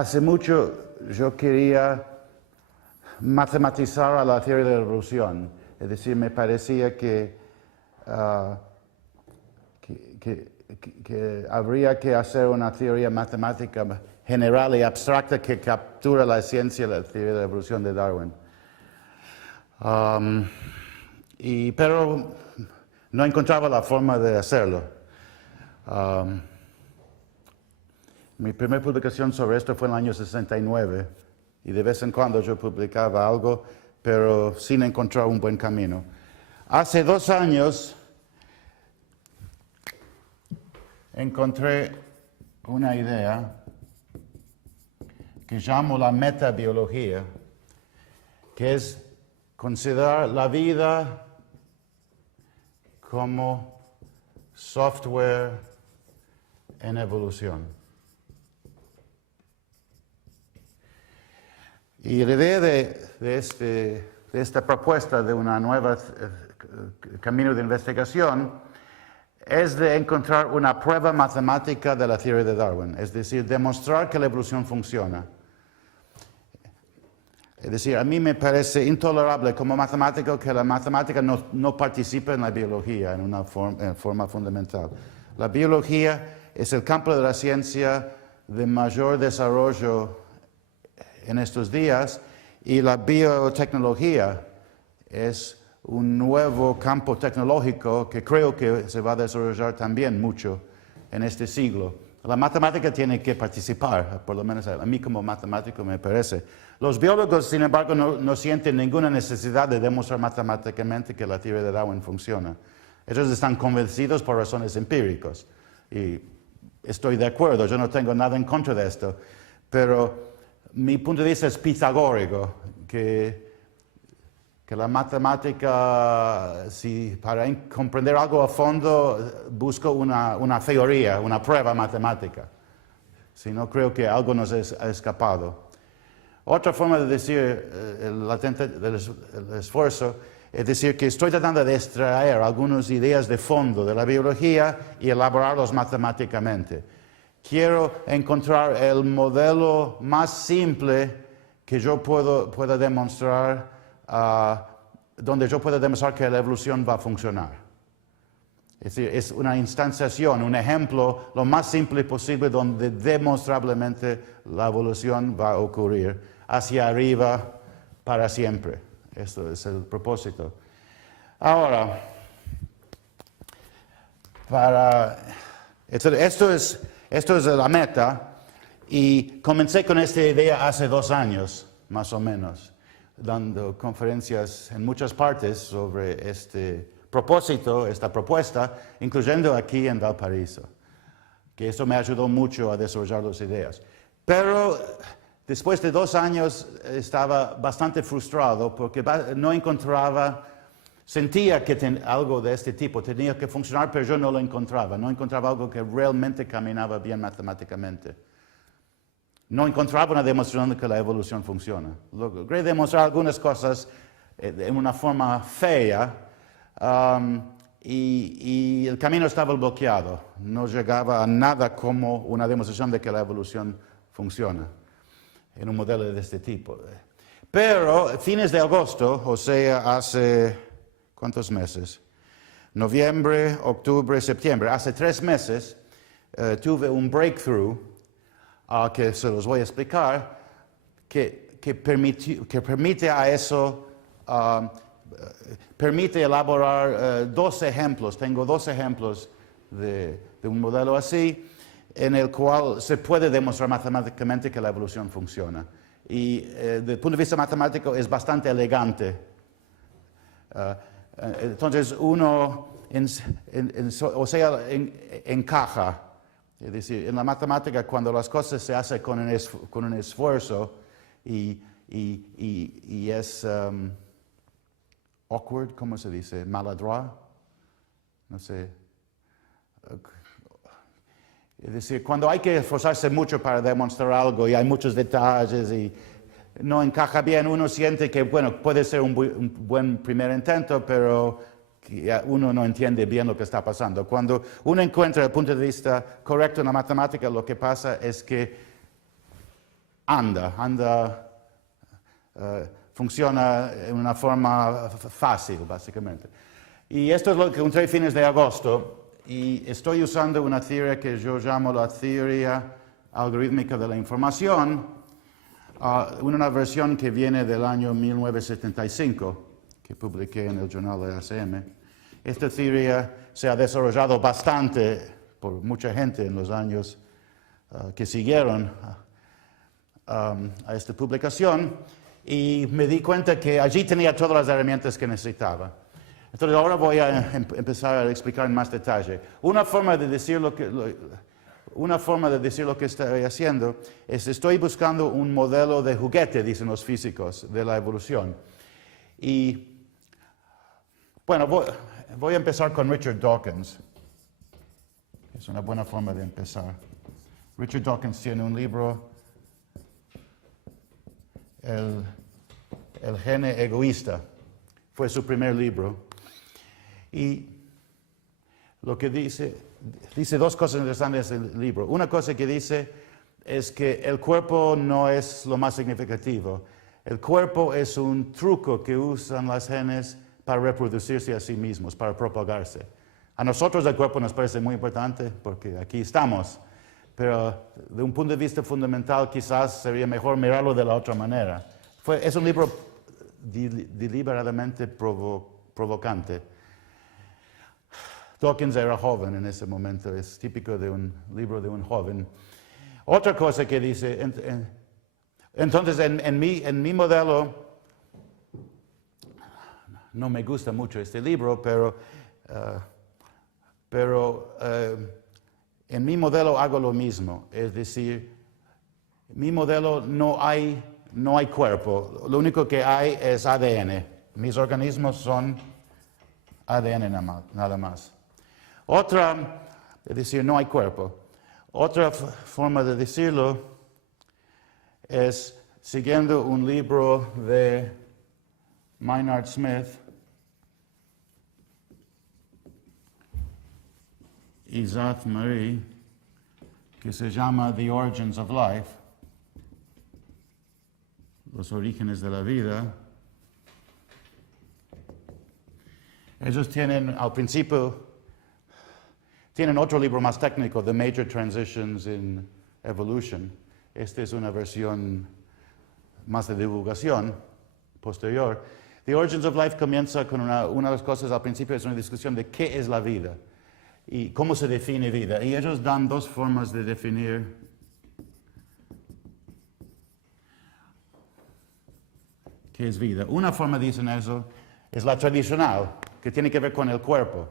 Hace mucho yo quería matematizar a la teoría de la evolución. Es decir, me parecía que habría que hacer una teoría matemática general y abstracta que captura la esencia de la teoría de la evolución de Darwin. Pero no encontraba la forma de hacerlo. Mi primera publicación sobre esto fue en el año 69 y de vez en cuando yo publicaba algo, pero sin encontrar un buen camino. Hace 2 años encontré una idea que llamo la metabiología, que es considerar la vida como software en evolución. Y la idea de esta propuesta de una nueva camino de investigación es de encontrar una prueba matemática de la teoría de Darwin, es decir, demostrar que la evolución funciona. Es decir, a mí me parece intolerable como matemático que la matemática no participe en la biología en una forma fundamental. La biología es el campo de la ciencia de mayor desarrollo en estos días y la biotecnología es un nuevo campo tecnológico que creo que se va a desarrollar también mucho en este siglo. La matemática tiene que participar, por lo menos a mí como matemático me parece. Los biólogos, sin embargo, no sienten ninguna necesidad de demostrar matemáticamente que la teoría de Darwin funciona. Ellos están convencidos por razones empíricas. Y estoy de acuerdo, yo no tengo nada en contra de esto. Pero mi punto de vista es pitagórico, que la matemática, si para comprender algo a fondo, busco una teoría, una prueba matemática. Si no, creo que algo nos ha escapado. Otra forma de decir el latente del esfuerzo es decir que estoy tratando de extraer algunas ideas de fondo de la biología y elaborarlos matemáticamente. Quiero encontrar el modelo más simple que yo pueda demostrar, donde yo pueda demostrar que la evolución va a funcionar. Es decir, es una instanciación, un ejemplo lo más simple posible donde demostrablemente la evolución va a ocurrir hacia arriba para siempre. Esto es el propósito. Ahora, esto es la meta y comencé con esta idea hace 2 años, más o menos, dando conferencias en muchas partes sobre este propósito, esta propuesta, incluyendo aquí en Valparaíso, que eso me ayudó mucho a desarrollar las ideas. Pero después de 2 años estaba bastante frustrado porque no encontraba, sentía que algo de este tipo tenía que funcionar, pero yo no lo encontraba. No encontraba algo que realmente caminaba bien matemáticamente. No encontraba una demostración de que la evolución funciona. Logré demostrar algunas cosas en una forma fea, y el camino estaba bloqueado. No llegaba a nada como una demostración de que la evolución funciona en un modelo de este tipo. Pero fines de agosto, o sea, hace ¿cuántos meses? Noviembre, octubre, septiembre. Hace 3 meses tuve un breakthrough que se los voy a explicar, que permite a eso, permite elaborar 2 ejemplos. Tengo 2 ejemplos de un modelo así, en el cual se puede demostrar matemáticamente que la evolución funciona. Y desde el punto de vista matemático es bastante elegante. Entonces uno, encaja. Es decir, en la matemática cuando las cosas se hacen con un esfuerzo y es awkward, ¿cómo se dice? Maladroit, no sé. Es decir, cuando hay que esforzarse mucho para demostrar algo y hay muchos detalles y no encaja bien, uno siente que, bueno, puede ser un buen primer intento, pero uno no entiende bien lo que está pasando. Cuando uno encuentra el punto de vista correcto en la matemática, lo que pasa es que funciona en una forma fácil, básicamente. Y esto es lo que encontré fines de agosto, y estoy usando una teoría que yo llamo la teoría algorítmica de la información, una versión que viene del año 1975, que publiqué en el journal de ACM. Esta teoría se ha desarrollado bastante por mucha gente en los años que siguieron a esta publicación, y me di cuenta que allí tenía todas las herramientas que necesitaba. Entonces ahora voy a empezar a explicar en más detalle. Una forma de decir lo que estoy haciendo es estoy buscando un modelo de juguete, dicen los físicos, de la evolución. Y bueno, voy a empezar con Richard Dawkins. Es una buena forma de empezar. Richard Dawkins tiene un libro, El gene egoísta. Fue su primer libro. Y lo que dice dos cosas interesantes en el libro. Una cosa que dice es que el cuerpo no es lo más significativo. El cuerpo es un truco que usan las genes para reproducirse a sí mismos, para propagarse. A nosotros el cuerpo nos parece muy importante porque aquí estamos, pero de un punto de vista fundamental quizás sería mejor mirarlo de la otra manera. Es un libro deliberadamente provocante. Dawkins era joven en ese momento, es típico de un libro de un joven. Otra cosa que dice, entonces en mi modelo, no me gusta mucho este libro, pero en mi modelo hago lo mismo, es decir, en mi modelo no hay cuerpo, lo único que hay es ADN. Mis organismos son ADN nada más. Es decir, no hay cuerpo. Otra forma de decirlo es siguiendo un libro de Maynard Smith y Zat Marie, que se llama The Origins of Life, los orígenes de la vida. Ellos tienen, al principio, tienen otro libro más técnico, The Major Transitions in Evolution. Esta es una versión más de divulgación posterior. The Origins of Life comienza con una de las cosas al principio, es una discusión de qué es la vida y cómo se define vida. Y ellos dan dos formas de definir qué es vida. Una forma, dicen eso, es la tradicional, que tiene que ver con el cuerpo.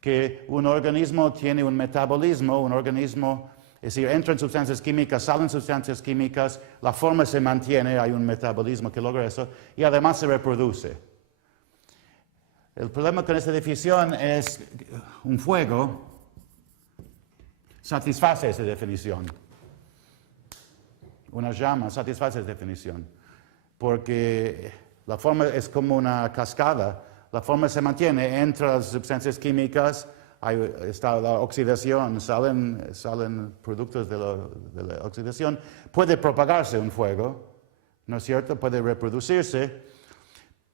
Que un organismo tiene un metabolismo, un organismo, es decir, entran sustancias químicas, salen sustancias químicas, la forma se mantiene, hay un metabolismo que logra eso, y además se reproduce. El problema con esta definición es un fuego satisface esa definición. Una llama satisface esa definición, porque la forma es como una cascada. La forma se mantiene entre las sustancias químicas, está la oxidación, salen productos de la oxidación. Puede propagarse un fuego, ¿no es cierto? Puede reproducirse,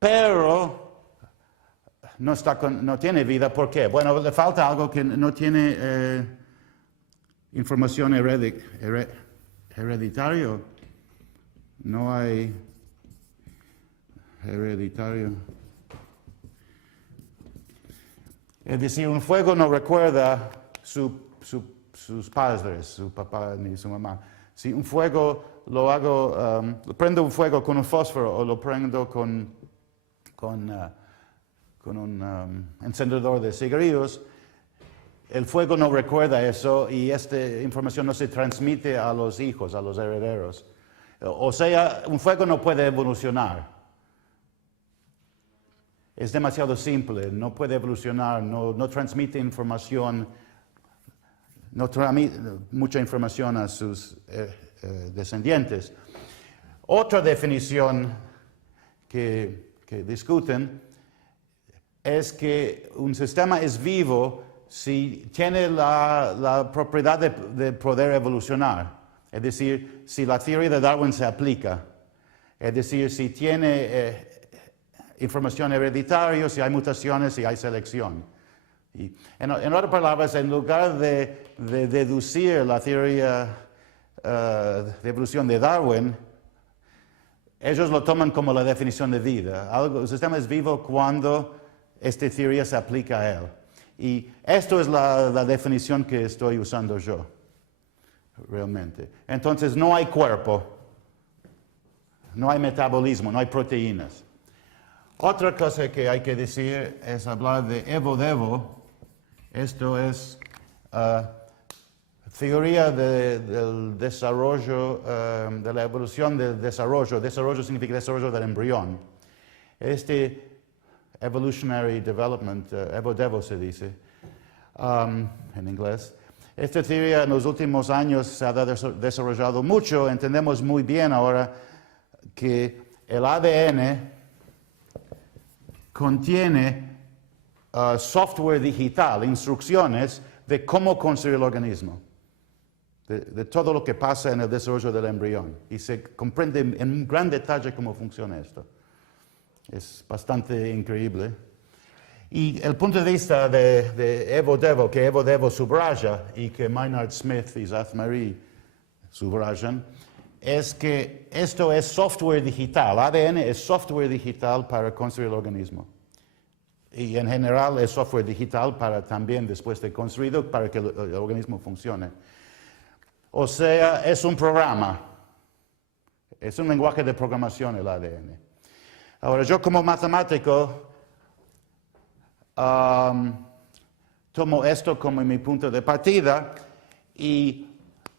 pero no tiene vida. ¿Por qué? Bueno, le falta algo que no tiene información hereditaria. No hay hereditario. Es decir, un fuego no recuerda sus padres, su papá ni su mamá. Si un fuego prendo un fuego con un fósforo o lo prendo con un encendedor de cigarrillos, el fuego no recuerda eso y esta información no se transmite a los hijos, a los herederos. O sea, un fuego no puede evolucionar. Es demasiado simple, no puede evolucionar, no transmite información, no transmite mucha información a sus descendientes. Otra definición que discuten es que un sistema es vivo si tiene la propiedad de poder evolucionar. Es decir, si la teoría de Darwin se aplica, es decir, si tiene información hereditaria, si hay mutaciones, si hay selección. Y, en otras palabras, en lugar de deducir la teoría de evolución de Darwin, ellos lo toman como la definición de vida. El sistema es vivo cuando esta teoría se aplica a él. Y esto es la definición que estoy usando yo, realmente. Entonces, no hay cuerpo, no hay metabolismo, no hay proteínas. Otra cosa que hay que decir es hablar de evo-devo. Esto es teoría del desarrollo, de la evolución del desarrollo. Desarrollo significa desarrollo del embrión. Este evolutionary development, evo-devo se dice en inglés. Esta teoría en los últimos años se ha desarrollado mucho. Entendemos muy bien ahora que el ADN contiene software digital, instrucciones de cómo construir el organismo, de todo lo que pasa en el desarrollo del embrión. Y se comprende en gran detalle cómo funciona esto. Es bastante increíble. Y el punto de vista de evo-devo, que evo-devo subraya y que Maynard Smith y Zach Marie subrayan, es que esto es software digital. ADN es software digital para construir el organismo. Y en general es software digital para también, después de construido, para que el organismo funcione. O sea, es un programa. Es un lenguaje de programación el ADN. Ahora, yo como matemático tomo esto como mi punto de partida y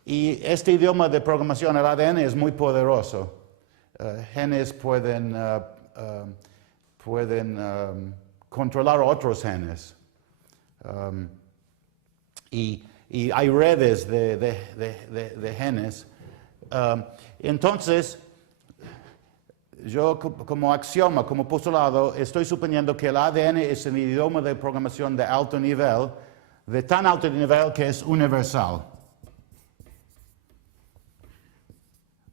este idioma de programación, el ADN, es muy poderoso. Genes pueden controlar otros genes. Y hay redes de genes. Entonces, yo como axioma, como postulado, estoy suponiendo que el ADN es un idioma de programación de alto nivel, de tan alto nivel que es universal.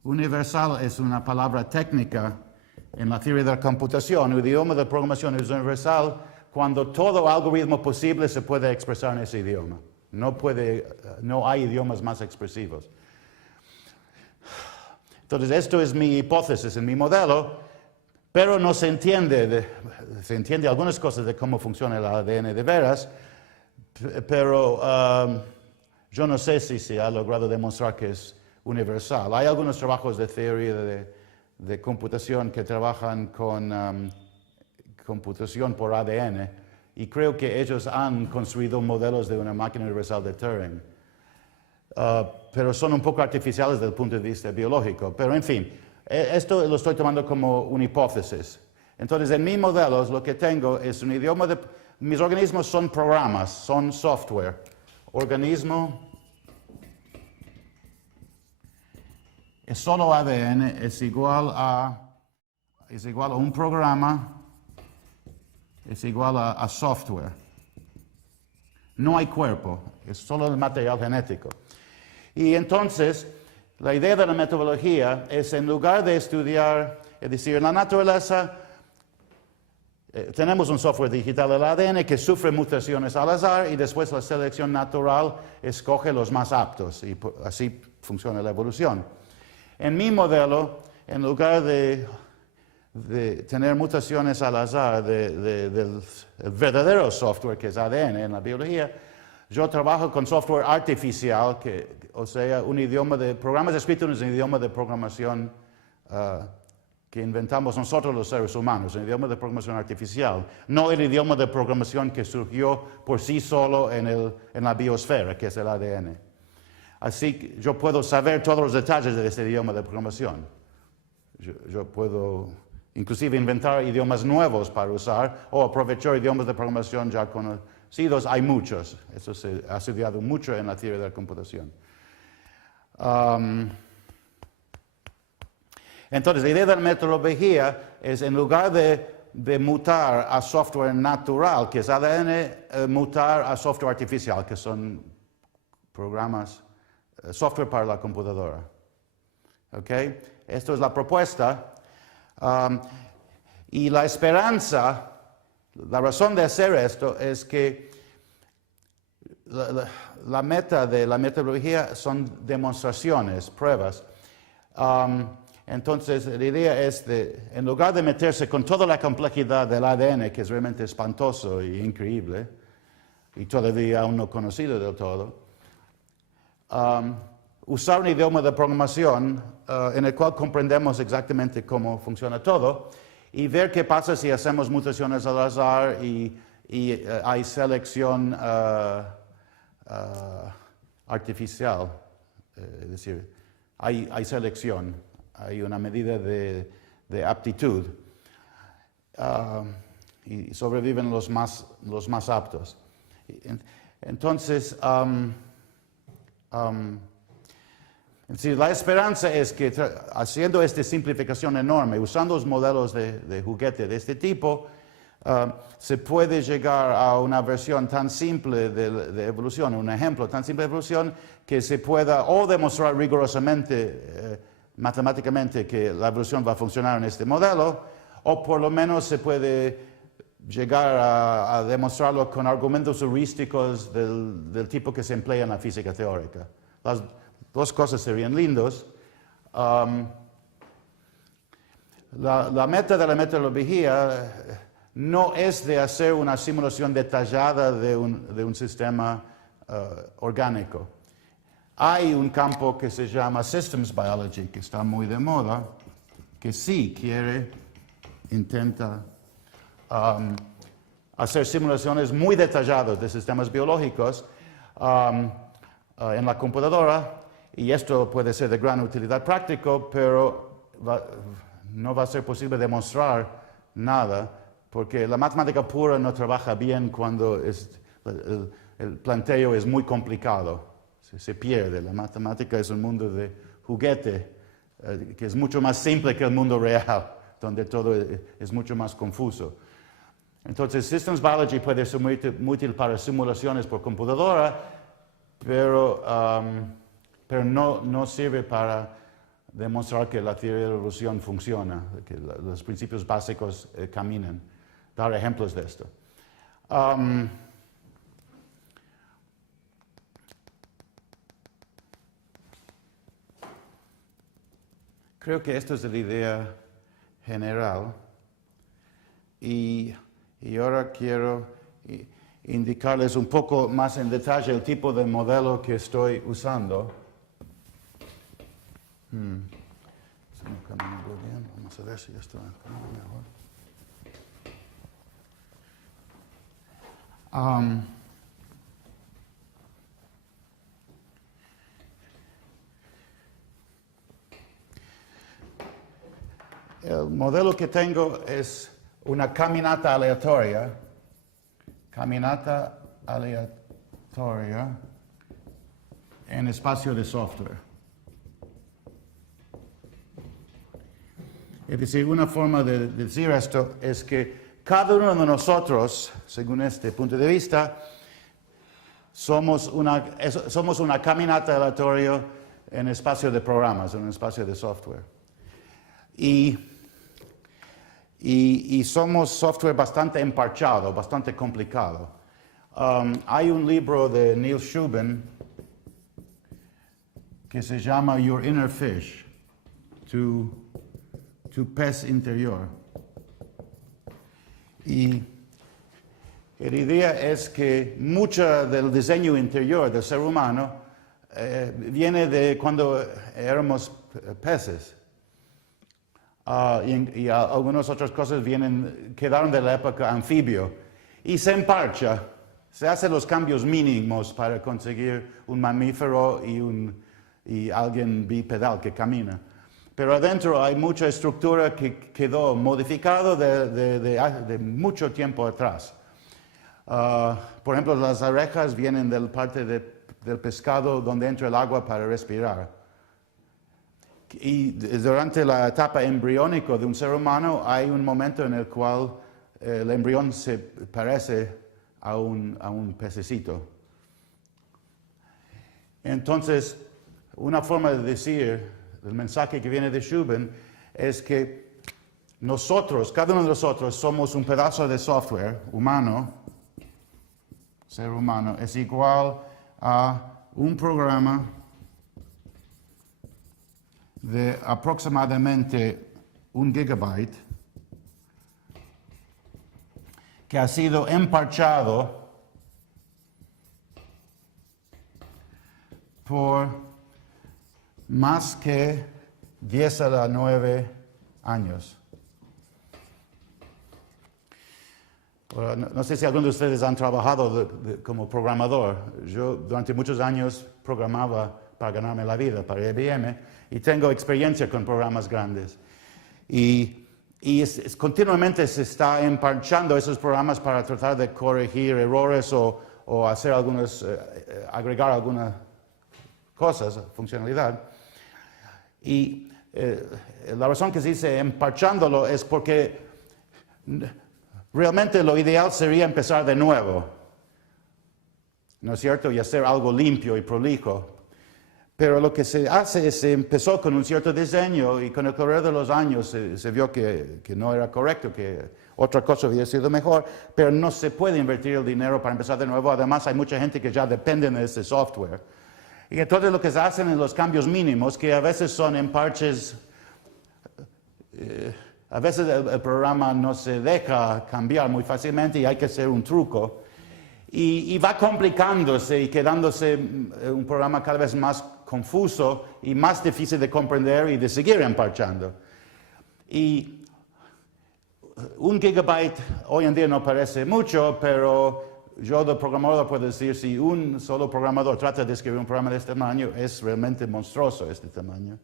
Universal es una palabra técnica en la teoría de la computación. El idioma de programación es universal cuando todo algoritmo posible se puede expresar en ese idioma. No hay idiomas más expresivos. Entonces, esto es mi hipótesis en mi modelo, pero no se entiende algunas cosas de cómo funciona el ADN de veras, pero yo no sé si se ha logrado demostrar que es universal. Hay algunos trabajos de teoría de computación que trabajan con computación por ADN y creo que ellos han construido modelos de una máquina universal de Turing. Pero son un poco artificiales desde el punto de vista biológico. Pero en fin, esto lo estoy tomando como una hipótesis. Entonces, en mis modelos lo que tengo es un idioma de... Mis organismos son programas, son software. Organismo es solo ADN, es igual a un programa, es igual a software. No hay cuerpo, es solo el material genético. Y entonces, la idea de la metodología es, en lugar de estudiar, es decir, en la naturaleza, tenemos un software digital del ADN que sufre mutaciones al azar y después la selección natural escoge los más aptos y así funciona la evolución. En mi modelo, en lugar de tener mutaciones al azar del verdadero software que es ADN en la biología, yo trabajo con software artificial, o sea, un idioma de programas escritos en un idioma de programación que inventamos nosotros los seres humanos, un idioma de programación artificial, no el idioma de programación que surgió por sí solo en la biosfera, que es el ADN. Así que yo puedo saber todos los detalles de ese idioma de programación. Yo puedo inclusive inventar idiomas nuevos para usar o aprovechar idiomas de programación ya conocidos. Hay muchos. Eso se ha estudiado mucho en la teoría de la computación. Entonces, la idea de la metodología es, en lugar de mutar a software natural, que es ADN, mutar a software artificial, que son programas software para la computadora. ¿Okay? Esto es la propuesta. Y la esperanza, la razón de hacer esto es que la meta de la metodología son demostraciones, pruebas. Entonces, la idea es, en lugar de meterse con toda la complejidad del ADN, que es realmente espantoso e increíble, y todavía aún no conocido del todo, usar un idioma de programación en el cual comprendemos exactamente cómo funciona todo y ver qué pasa si hacemos mutaciones al azar y hay selección artificial, es decir, hay selección, hay una medida de aptitud y sobreviven los más aptos. Entonces, la esperanza es que haciendo esta simplificación enorme, usando los modelos de juguete de este tipo, se puede llegar a una versión tan simple de evolución, un ejemplo tan simple de evolución que se pueda o demostrar rigurosamente, matemáticamente, que la evolución va a funcionar en este modelo, o por lo menos se puede llegar a demostrarlo con argumentos heurísticos del tipo que se emplea en la física teórica. Las dos cosas serían lindos. La meta de la metodología no es de hacer una simulación detallada de un sistema orgánico. Hay un campo que se llama Systems Biology, que está muy de moda, que sí intenta hacer simulaciones muy detalladas de sistemas biológicos en la computadora, y esto puede ser de gran utilidad práctica, pero no va a ser posible demostrar nada, porque la matemática pura no trabaja bien cuando el planteo es muy complicado. Se pierde. La matemática es un mundo de juguete, que es mucho más simple que el mundo real, donde todo es mucho más confuso. Entonces, Systems Biology puede ser muy útil para simulaciones por computadora, pero no sirve para demostrar que la teoría de la evolución funciona, que los principios básicos caminan. Dar ejemplos de esto. Creo que esta es la idea general. Y ahora quiero indicarles un poco más en detalle el tipo de modelo que estoy usando. Se me camina muy bien. Vamos a ver si esto camina mejor. El modelo que tengo es una caminata aleatoria en espacio de software. Es decir, una forma de decir esto es que cada uno de nosotros, según este punto de vista, somos una caminata aleatoria en espacio de programas, en un espacio de software. Y somos software bastante emparchado, bastante complicado. Hay un libro de Neil Shubin que se llama Your Inner Fish, tu pez interior. Y la idea es que mucho del diseño interior del ser humano viene de cuando éramos peces. Y algunas otras cosas quedaron de la época anfibio. Y se emparcha, se hacen los cambios mínimos para conseguir un mamífero y alguien bipedal que camina. Pero adentro hay mucha estructura que quedó modificada de mucho tiempo atrás. Por ejemplo, las orejas vienen del parte del pescado donde entra el agua para respirar. Y durante la etapa embriónica de un ser humano hay un momento en el cual el embrión se parece a un pececito. Entonces, una forma de decir, el mensaje que viene de Shubin, es que nosotros, cada uno de nosotros, somos un pedazo de software humano, ser humano, es igual a un programa de aproximadamente 1 gigabyte que ha sido emparchado por más que 10 a la 9 años. No sé si algunos de ustedes han trabajado como programador. Yo durante muchos años programaba para ganarme la vida, para IBM, y tengo experiencia con programas grandes. Y continuamente se está emparchando esos programas para tratar de corregir errores o hacer agregar algunas cosas, funcionalidad. Y la razón que se dice emparchándolo es porque realmente lo ideal sería empezar de nuevo, ¿no es cierto? Y hacer algo limpio y prolijo. Pero lo que se hace es se empezó con un cierto diseño y con el correr de los años se vio que no era correcto, que otra cosa había sido mejor, pero no se puede invertir el dinero para empezar de nuevo. Además, hay mucha gente que ya depende de ese software. Y entonces lo que se hacen es los cambios mínimos, que a veces son en parches. A veces el programa no se deja cambiar muy fácilmente y hay que hacer un truco. Y va complicándose y quedándose un programa cada vez más confuso y más difícil de comprender y de seguir emparchando. Y 1 gigabyte hoy en día no parece mucho, pero yo de programador puedo decir, si un solo programador trata de escribir un programa de este tamaño, es realmente monstruoso este tamaño.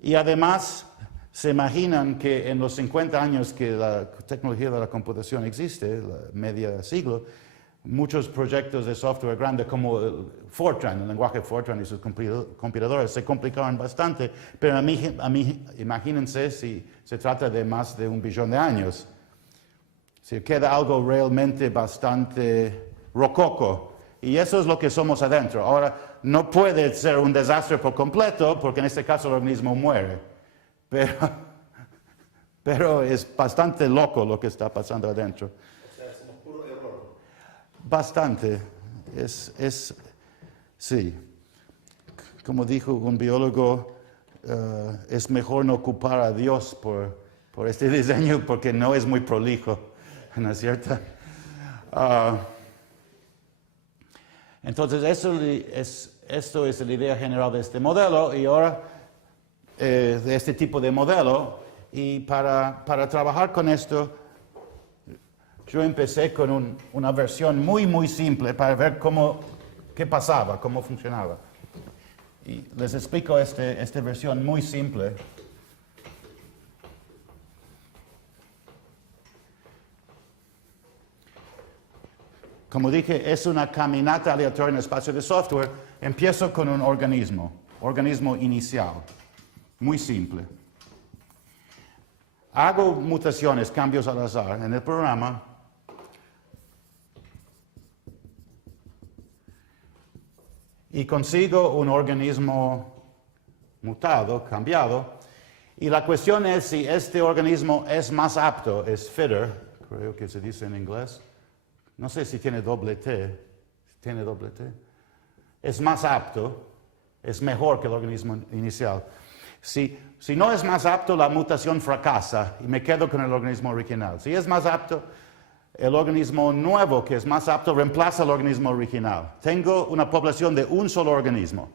Y además, se imaginan que en los 50 años que la tecnología de la computación existe, medio siglo, muchos proyectos de software grande como Fortran, el lenguaje Fortran y sus compiladores se complicaron bastante, pero imagínense si se trata de más de 1 billón de años. Si queda algo realmente bastante rococo. Y eso es lo que somos adentro. Ahora, no puede ser un desastre por completo, porque en este caso el organismo muere. Pero es bastante loco lo que está pasando adentro. O sea, es un puro error. Bastante. Sí. Como dijo un biólogo, es mejor no culpar a Dios por este diseño porque no es muy prolijo, ¿no es cierto? Entonces, esto es la idea general de este modelo y ahora de este tipo de modelo. Y para trabajar con esto, yo empecé con una versión muy simple para ver qué pasaba, cómo funcionaba. Y les explico esta versión muy simple. Como dije, es una caminata aleatoria en el espacio de software. Empiezo con un organismo inicial, muy simple. Hago mutaciones, cambios al azar en el programa. Y consigo un organismo mutado, cambiado. Y la cuestión es si este organismo es más apto, es fitter, creo que se dice en inglés. No sé si tiene doble T. ¿Tiene doble T? Es más apto, es mejor que el organismo inicial. Si no es más apto, la mutación fracasa y me quedo con el organismo original. Si es más apto, el organismo nuevo, que es más apto, reemplaza al organismo original. Tengo una población de un solo organismo.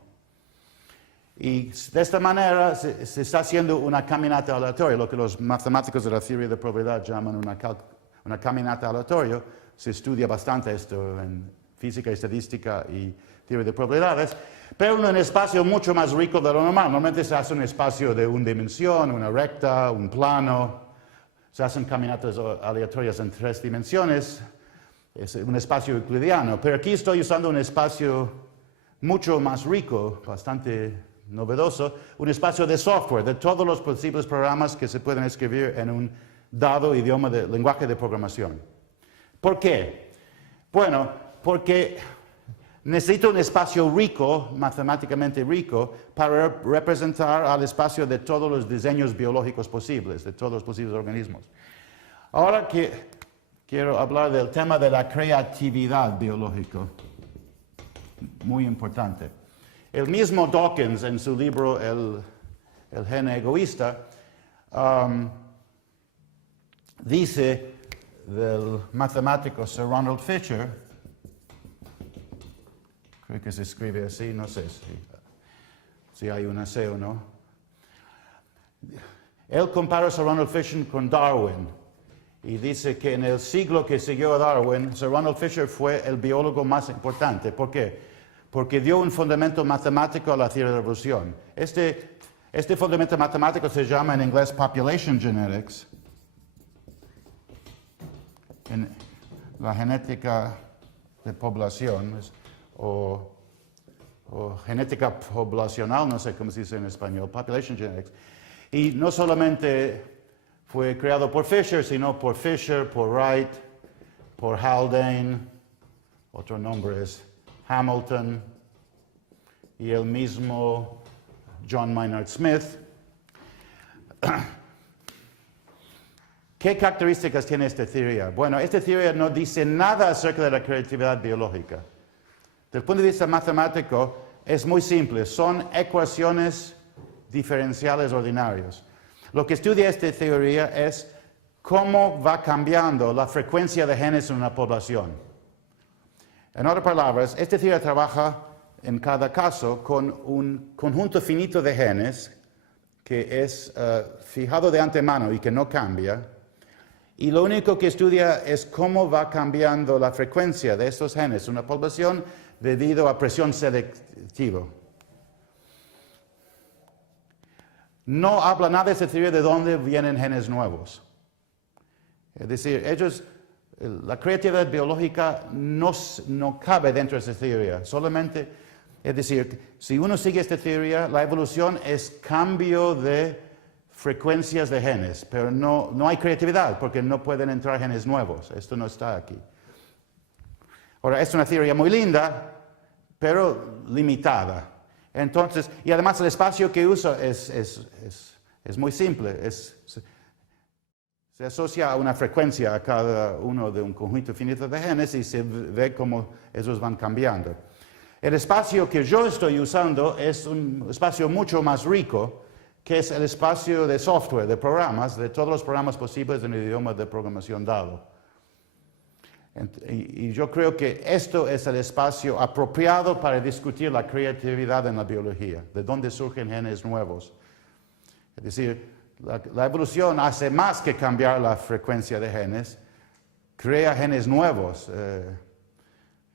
Y de esta manera se está haciendo una caminata aleatoria, lo que los matemáticos de la teoría de probabilidad llaman una caminata aleatoria. Se estudia bastante esto en física, estadística y teoría de probabilidades, pero en un espacio mucho más rico de lo normal. Normalmente se hace un espacio de una dimensión, una recta, un plano. Se hacen caminatas aleatorias en 3 dimensiones. Es un espacio euclidiano. Pero aquí estoy usando un espacio mucho más rico, bastante novedoso, un espacio de software, de todos los posibles programas que se pueden escribir en un dado idioma de lenguaje de programación. ¿Por qué? Bueno, porque necesito un espacio rico, matemáticamente rico, para representar al espacio de todos los diseños biológicos posibles, de todos los posibles organismos. Ahora quiero hablar del tema de la creatividad biológica, muy importante. El mismo Dawkins, en su libro El gen egoísta, dice del matemático Sir Ronald Fisher, creo que se escribe así, no sé si hay una C o no. Él compara a Sir Ronald Fisher con Darwin y dice que en el siglo que siguió a Darwin, Sir Ronald Fisher fue el biólogo más importante. ¿Por qué? Porque dio un fundamento matemático a la teoría de la evolución. Este fundamento matemático se llama en inglés population genetics, en la genética de población, o genética poblacional, no sé cómo se dice en español, population genetics. Y no solamente fue creado por Fisher, sino por Fisher, por Wright, por Haldane, otro nombre es Hamilton, y el mismo John Maynard Smith. ¿Qué características tiene esta teoría? Bueno, esta teoría no dice nada acerca de la creatividad biológica. Desde el punto de vista matemático, es muy simple. Son ecuaciones diferenciales ordinarias. Lo que estudia esta teoría es cómo va cambiando la frecuencia de genes en una población. En otras palabras, esta teoría trabaja en cada caso con un conjunto finito de genes que es fijado de antemano y que no cambia. Y lo único que estudia es cómo va cambiando la frecuencia de estos genes en una población debido a presión selectiva. No habla nada de esta teoría de dónde vienen genes nuevos. Es decir, la creatividad biológica no cabe dentro de esta teoría. Solamente, es decir, si uno sigue esta teoría, la evolución es cambio de frecuencias de genes, pero no hay creatividad porque no pueden entrar genes nuevos. Esto no está aquí. Ahora, es una teoría muy linda, pero limitada. Entonces, y además el espacio que usa es muy simple. Se asocia a una frecuencia a cada uno de un conjunto finito de genes y se ve cómo esos van cambiando. El espacio que yo estoy usando es un espacio mucho más rico, que es el espacio de software, de programas, de todos los programas posibles en el idioma de programación dado. Y yo creo que esto es el espacio apropiado para discutir la creatividad en la biología, de dónde surgen genes nuevos. Es decir, la evolución hace más que cambiar la frecuencia de genes, crea genes nuevos.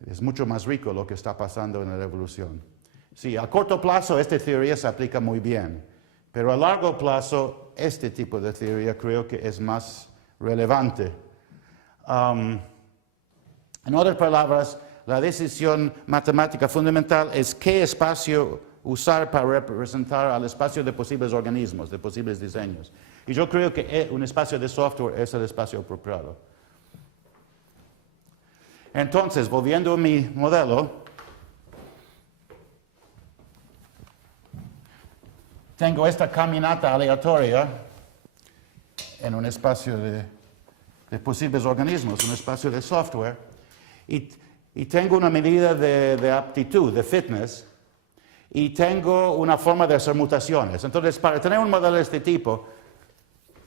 Es mucho más rico lo que está pasando en la evolución. Sí, a corto plazo esta teoría se aplica muy bien, pero a largo plazo este tipo de teoría creo que es más relevante. En otras palabras, la decisión matemática fundamental es qué espacio usar para representar al espacio de posibles organismos, de posibles diseños. Y yo creo que un espacio de software es el espacio apropiado. Entonces, volviendo a mi modelo, tengo esta caminata aleatoria en un espacio de posibles organismos, un espacio de software. Y tengo una medida de aptitud, de fitness, y tengo una forma de hacer mutaciones. Entonces, para tener un modelo de este tipo,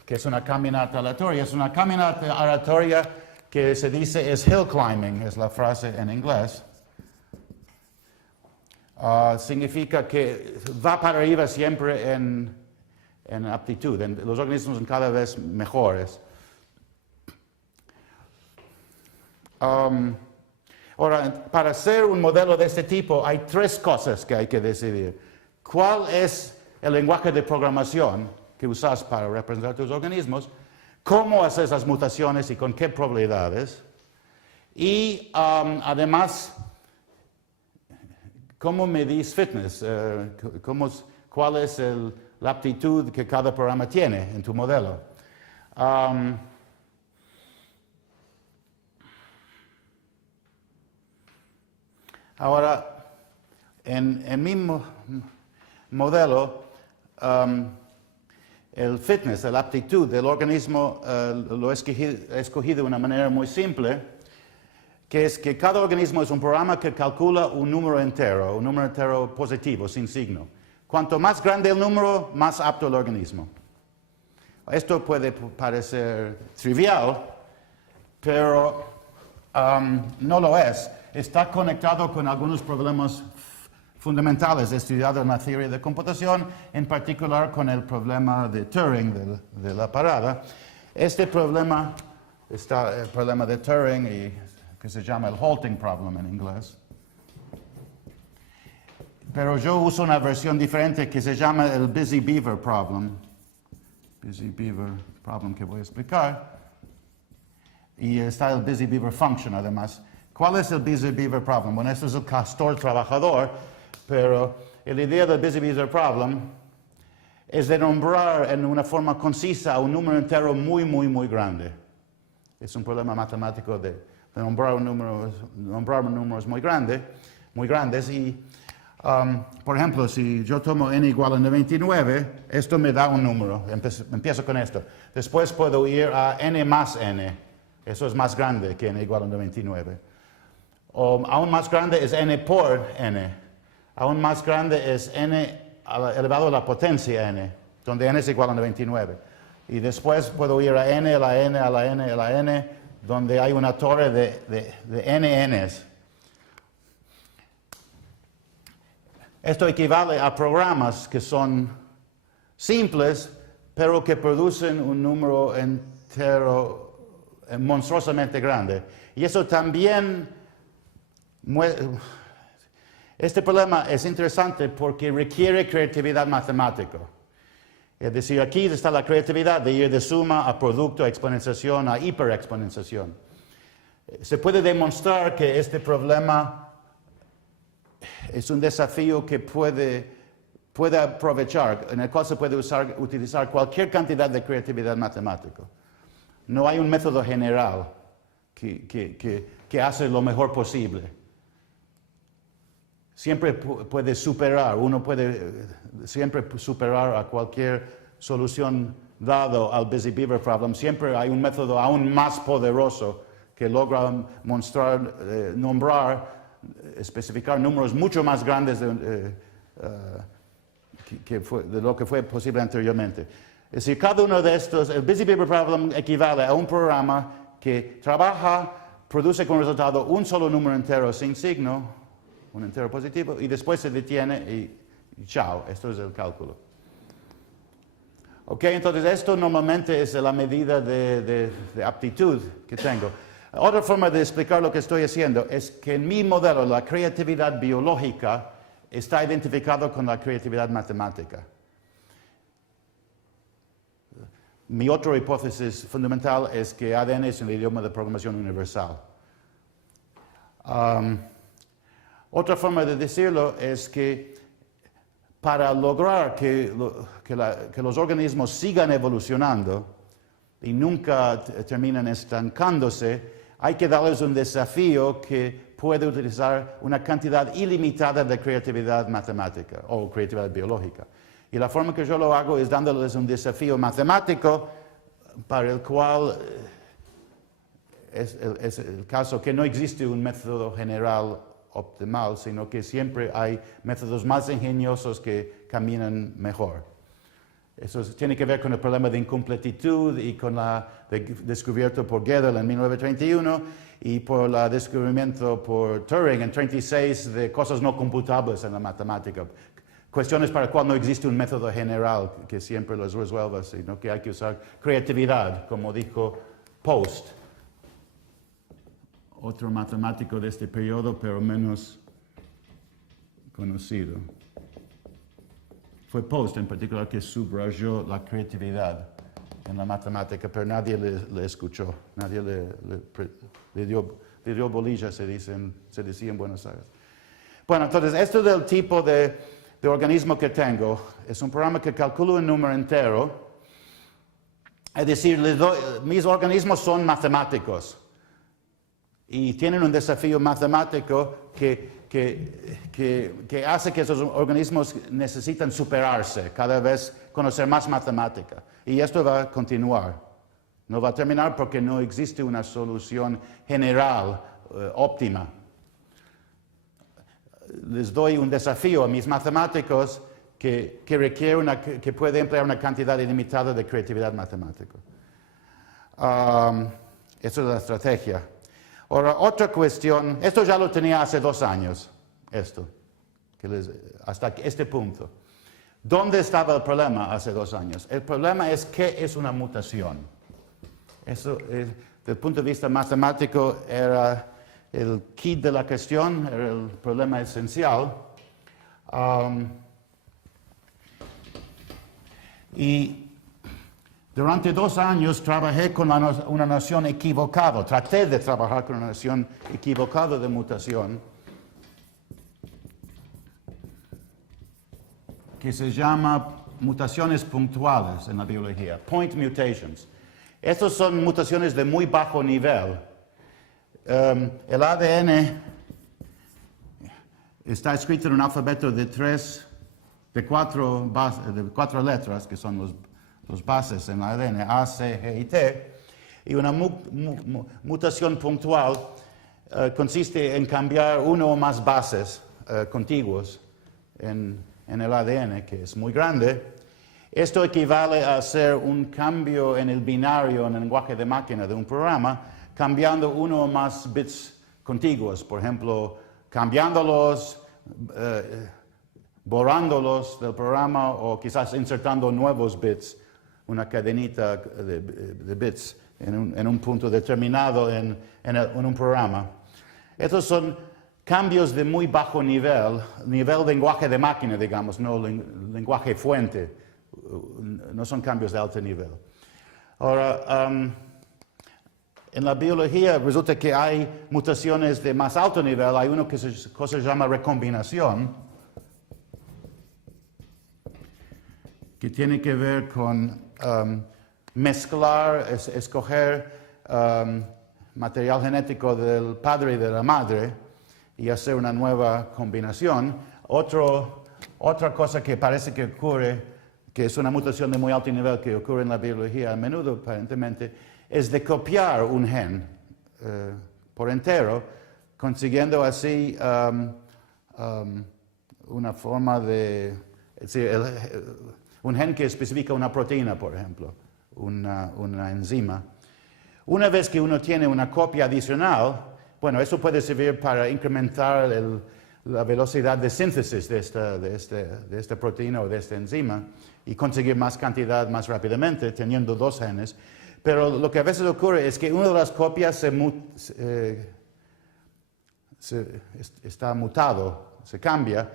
que es una caminata aleatoria, es una caminata aleatoria que se dice es hill climbing, es la frase en inglés. Significa que va para arriba siempre en aptitud, los organismos son cada vez mejores. Ahora, para hacer un modelo de este tipo hay tres cosas que hay que decidir. ¿Cuál es el lenguaje de programación que usas para representar tus organismos? ¿Cómo haces las mutaciones y con qué probabilidades? Y además, ¿cómo medís fitness? ¿Cuál es la aptitud que cada programa tiene en tu modelo? Ahora, en mi modelo, el fitness, la aptitud del organismo lo he escogido de una manera muy simple, que es que cada organismo es un programa que calcula un número entero positivo, sin signo. Cuanto más grande el número, más apto el organismo. Esto puede parecer trivial, pero no lo es. Está conectado con algunos problemas fundamentales estudiados en la teoría de computación, en particular con el problema de Turing de la parada. Este problema está el problema de Turing, que se llama el halting problem en inglés. Pero yo uso una versión diferente que se llama el Busy Beaver problem. Busy Beaver problem que voy a explicar. Y está el Busy Beaver function además. ¿Cuál es el Busy Beaver problem? Bueno, este es el castor trabajador, pero la idea del Busy Beaver problem es de nombrar en una forma concisa un número entero muy, muy, muy grande. Es un problema matemático de nombrar números muy grandes y por ejemplo, si yo tomo n igual a 99, esto me da un número. Empiezo con esto. Después puedo ir a n más n. Eso es más grande que n igual a 99. O aún más grande es n por n. Aún más grande es n elevado a la potencia n, donde n es igual a 99. Y después puedo ir a n, a la n, a la n, a la n, donde hay una torre de n n's. Esto equivale a programas que son simples, pero que producen un número entero monstruosamente grande. Y eso también, este problema es interesante porque requiere creatividad matemática. Es decir, aquí está la creatividad de ir de suma a producto, a exponenciación, a hiperexponenciación. Se puede demostrar que este problema es un desafío que puede aprovechar, en el cual se puede utilizar cualquier cantidad de creatividad matemática. No hay un método general que hace lo mejor posible. Siempre puede superar, uno puede siempre superar a cualquier solución dado al Busy Beaver problem. Siempre hay un método aún más poderoso que logra especificar números mucho más grandes de lo que fue posible anteriormente. Es decir, cada uno de estos, el Busy Beaver problem equivale a un programa que trabaja, produce como resultado un solo número entero sin signo, un entero positivo, y después se detiene y chao, esto es el cálculo. Ok, entonces esto normalmente es la medida de aptitud que tengo. Otra forma de explicar lo que estoy haciendo es que en mi modelo la creatividad biológica está identificada con la creatividad matemática. Mi otra hipótesis fundamental es que ADN es un idioma de programación universal. Otra forma de decirlo es que para lograr que los organismos sigan evolucionando y nunca terminen estancándose, hay que darles un desafío que puede utilizar una cantidad ilimitada de creatividad matemática o creatividad biológica. Y la forma que yo lo hago es dándoles un desafío matemático para el cual es el caso que no existe un método general optimal, sino que siempre hay métodos más ingeniosos que caminan mejor. Eso tiene que ver con el problema de incompletitud y con la descubierto por Gödel en 1931 y por el descubrimiento por Turing en 1936 de cosas no computables en la matemática. Cuestiones para las cuales no existe un método general que siempre las resuelva, sino que hay que usar creatividad, como dijo Post, otro matemático de este periodo, pero menos conocido. Fue Post en particular que subrayó la creatividad en la matemática, pero nadie le escuchó, nadie le dio bolilla, se decía en Buenos Aires. Bueno, entonces, esto del tipo de organismo que tengo es un programa que calcula un número entero, es decir, mis organismos son matemáticos y tienen un desafío matemático que que hace que esos organismos necesitan superarse, cada vez conocer más matemática. Y esto va a continuar. No va a terminar porque no existe una solución general óptima. Les doy un desafío a mis matemáticos que puede emplear una cantidad ilimitada de creatividad matemática. Esa es la estrategia. Ahora, otra cuestión, esto ya lo tenía hace 2 años, hasta este punto. ¿Dónde estaba el problema hace 2 años? El problema es qué es una mutación. Eso, desde el punto de vista matemático, era el kit de la cuestión, era el problema esencial. Y durante 2 años trabajé con una noción equivocada, traté de trabajar con una noción equivocada de mutación, que se llama mutaciones puntuales en la biología, point mutations. Estas son mutaciones de muy bajo nivel. El ADN está escrito en un alfabeto de 4 letras, que son los bases en el ADN, A, C, G y T, y una mutación puntual consiste en cambiar uno o más bases contiguos en el ADN, que es muy grande. Esto equivale a hacer un cambio en el binario en el lenguaje de máquina de un programa, cambiando uno o más bits contiguos, por ejemplo, cambiándolos, borrándolos del programa o quizás insertando nuevos bits, una cadenita de bits en un punto determinado en un programa. Estos son cambios de muy bajo nivel lenguaje de máquina, digamos, no lenguaje fuente, no son cambios de alto nivel. Ahora, en la biología resulta que hay mutaciones de más alto nivel, hay una que se llama recombinación, que tiene que ver con mezclar, escoger material genético del padre y de la madre y hacer una nueva combinación. Otra cosa que parece que ocurre, que es una mutación de muy alto nivel que ocurre en la biología a menudo, aparentemente, es de copiar un gen por entero, consiguiendo así una forma de... Es decir, un gen que especifica una proteína, por ejemplo, una enzima. Una vez que uno tiene una copia adicional, bueno, eso puede servir para incrementar la velocidad de síntesis de esta proteína o de esta enzima y conseguir más cantidad más rápidamente, teniendo 2 genes. Pero lo que a veces ocurre es que una de las copias está mutado, se cambia,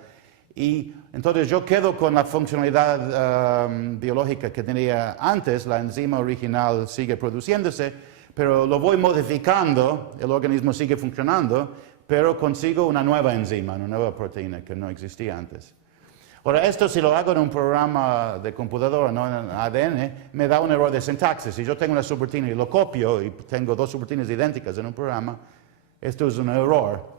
y entonces yo quedo con la funcionalidad biológica que tenía antes, la enzima original sigue produciéndose, pero lo voy modificando, el organismo sigue funcionando, pero consigo una nueva enzima, una nueva proteína que no existía antes. Ahora, esto si lo hago en un programa de computadora, no en ADN, me da un error de sintaxis. Si yo tengo una subrutina y lo copio y tengo 2 subrutinas idénticas en un programa, esto es un error.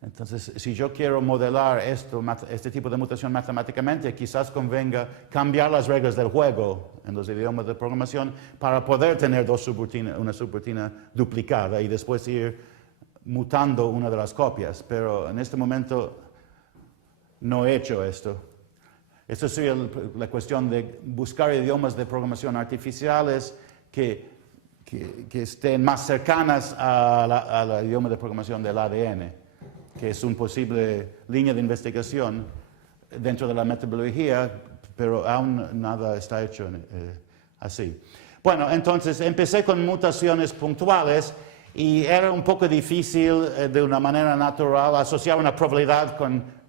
Entonces, si yo quiero modelar este tipo de mutación matemáticamente, quizás convenga cambiar las reglas del juego en los idiomas de programación para poder tener una subrutina duplicada y después ir mutando una de las copias. Pero en este momento no he hecho esto. Esto sería la cuestión de buscar idiomas de programación artificiales que estén más cercanas al idioma de programación del ADN, que es una posible línea de investigación dentro de la metabiología, pero aún nada está hecho así. Bueno, entonces empecé con mutaciones puntuales y era un poco difícil de una manera natural asociar una probabilidad con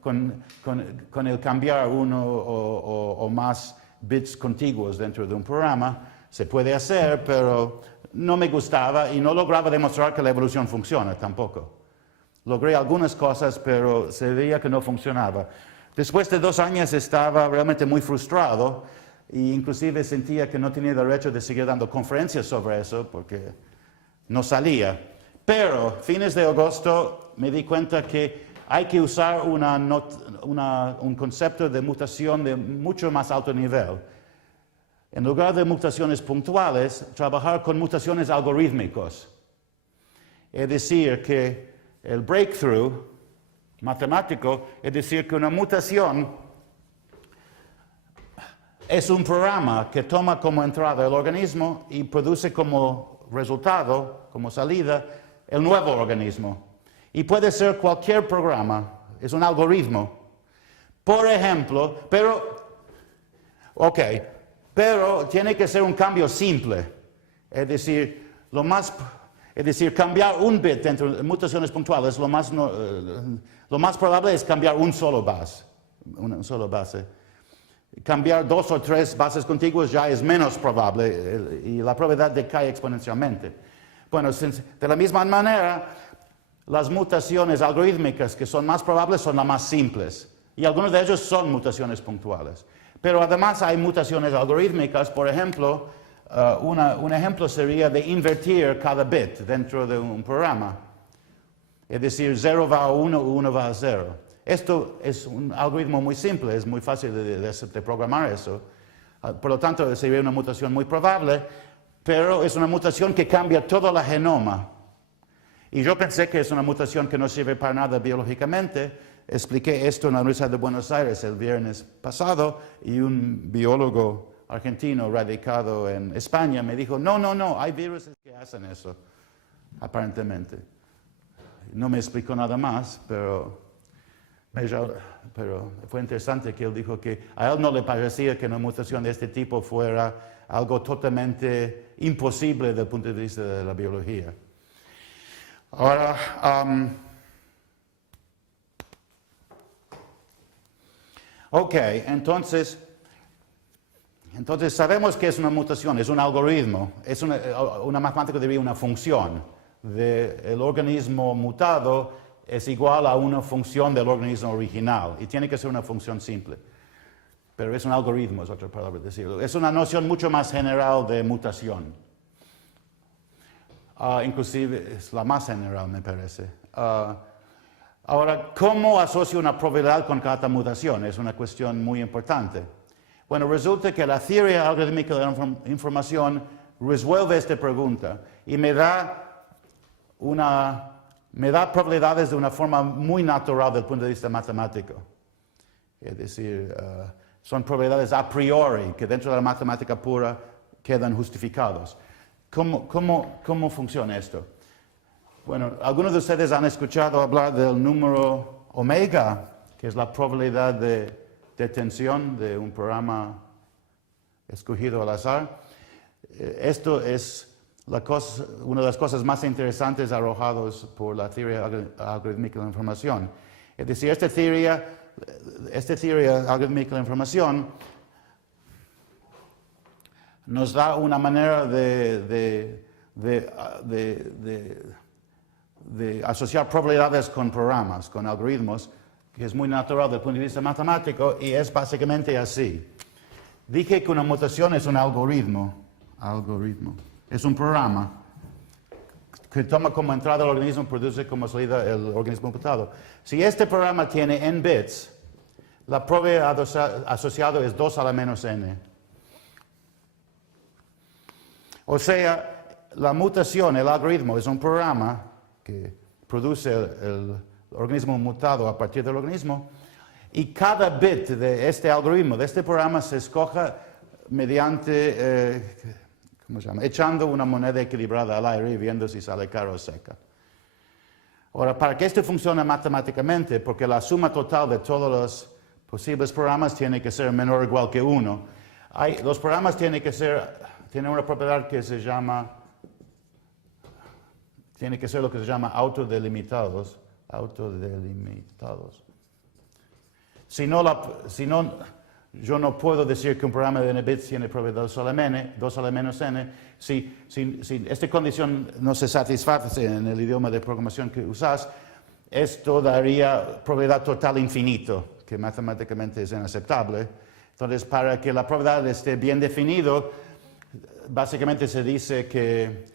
el cambiar uno o más bits contiguos dentro de un programa. Se puede hacer, pero no me gustaba y no lograba demostrar que la evolución funciona tampoco. Logré algunas cosas, pero se veía que no funcionaba. Después de 2 años estaba realmente muy frustrado e inclusive sentía que no tenía derecho de seguir dando conferencias sobre eso porque no salía. Pero, fines de agosto, me di cuenta que hay que usar un concepto de mutación de mucho más alto nivel. En lugar de mutaciones puntuales, trabajar con mutaciones algorítmicas. Es decir, que el breakthrough matemático, es decir, que una mutación es un programa que toma como entrada el organismo y produce como resultado, como salida, el nuevo organismo. Y puede ser cualquier programa, es un algoritmo. Por ejemplo, pero tiene que ser un cambio simple. Es decir, cambiar un bit entre mutaciones puntuales, lo más probable es cambiar una sola base. Cambiar 2 o 3 bases contiguas ya es menos probable y la probabilidad decae exponencialmente. Bueno, de la misma manera, las mutaciones algorítmicas que son más probables son las más simples. Y algunos de ellos son mutaciones puntuales. Pero además hay mutaciones algorítmicas, por ejemplo, un ejemplo sería de invertir cada bit dentro de un programa. Es decir, 0 va a 1, 1 va a 0. Esto es un algoritmo muy simple, es muy fácil de programar eso. Por lo tanto, sería una mutación muy probable, pero es una mutación que cambia todo el genoma. Y yo pensé que es una mutación que no sirve para nada biológicamente. Expliqué esto en la Universidad de Buenos Aires el viernes pasado y un biólogo argentino radicado en España me dijo, no, hay virus que hacen eso, aparentemente. No me explicó nada más, pero fue interesante que él dijo que a él no le parecía que una mutación de este tipo fuera algo totalmente imposible desde el punto de vista de la biología. Ahora, entonces sabemos que es una mutación, es un algoritmo, es una matemática diría una función del organismo mutado es igual a una función del organismo original y tiene que ser una función simple. Pero es un algoritmo, es otra palabra de decirlo. Es una noción mucho más general de mutación. Inclusive es la más general, me parece. Ahora, ¿cómo asocio una probabilidad con cada mutación? Es una cuestión muy importante. Bueno, resulta que la teoría algorítmica de la información resuelve esta pregunta y me da probabilidades de una forma muy natural desde el punto de vista matemático. Es decir, son probabilidades a priori que dentro de la matemática pura quedan justificados. ¿Cómo funciona esto? Bueno, algunos de ustedes han escuchado hablar del número omega, que es la probabilidad de detención de un programa escogido al azar. Esto es una de las cosas más interesantes arrojadas por la teoría algorítmica de la información. Es decir, esta teoría algorítmica de la información nos da una manera de asociar probabilidades con programas, con algoritmos, que es muy natural desde el punto de vista matemático y es básicamente así. Dije que una mutación es un algoritmo. Es un programa que toma como entrada el organismo y produce como salida el organismo mutado. Si este programa tiene n bits, la probabilidad asociada es 2 a la menos n. O sea, la mutación, el algoritmo, es un programa que produce el organismo mutado a partir del organismo y cada bit de este algoritmo, de este programa, se escoja mediante, echando una moneda equilibrada al aire y viendo si sale cara o seca. Ahora, para que esto funcione matemáticamente, porque la suma total de todos los posibles programas tiene que ser menor o igual que 1, los programas tienen una propiedad que se llama, tiene que ser lo que se llama autodelimitados. Si no, yo no puedo decir que un programa de n bits tiene probabilidad 2 a la menos n. Si esta condición no se satisface en el idioma de programación que usas, esto daría probabilidad total infinito, que matemáticamente es inaceptable. Entonces, para que la probabilidad esté bien definido, básicamente se dice que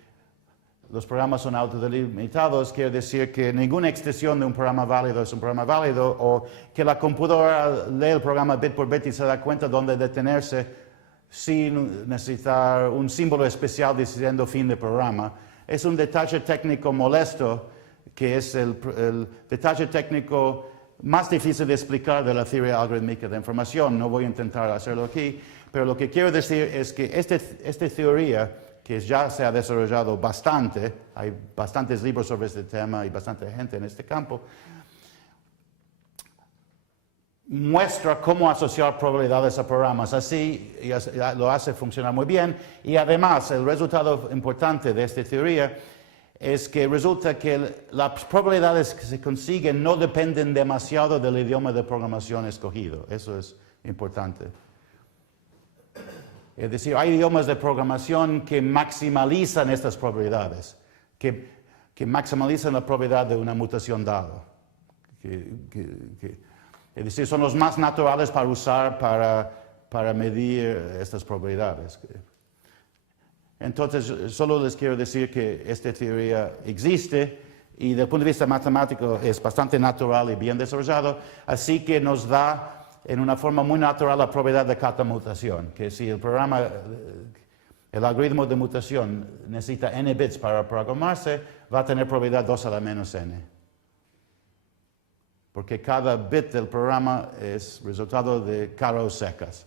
los programas son autodelimitados, quiere decir que ninguna extensión de un programa válido es un programa válido, o que la computadora lee el programa bit por bit y se da cuenta dónde detenerse sin necesitar un símbolo especial diciendo fin de programa. Es un detalle técnico molesto, que es el detalle técnico más difícil de explicar de la teoría algorítmica de información. No voy a intentar hacerlo aquí, pero lo que quiero decir es que esta teoría, que ya se ha desarrollado bastante, hay bastantes libros sobre este tema y bastante gente en este campo, muestra cómo asociar probabilidades a programas. Así lo hace funcionar muy bien. Y además, el resultado importante de esta teoría es que resulta que las probabilidades que se consiguen no dependen demasiado del idioma de programación escogido. Eso es importante. Es decir, hay idiomas de programación que maximalizan estas probabilidades, que maximalizan la probabilidad de una mutación dada. Es decir, son los más naturales para usar para medir estas probabilidades. Entonces, solo les quiero decir que esta teoría existe y desde el punto de vista matemático es bastante natural y bien desarrollado, así que nos da en una forma muy natural la probabilidad de cada mutación, que si el programa, el algoritmo de mutación necesita n bits para programarse, va a tener probabilidad 2 a la menos n. Porque cada bit del programa es resultado de caros secas.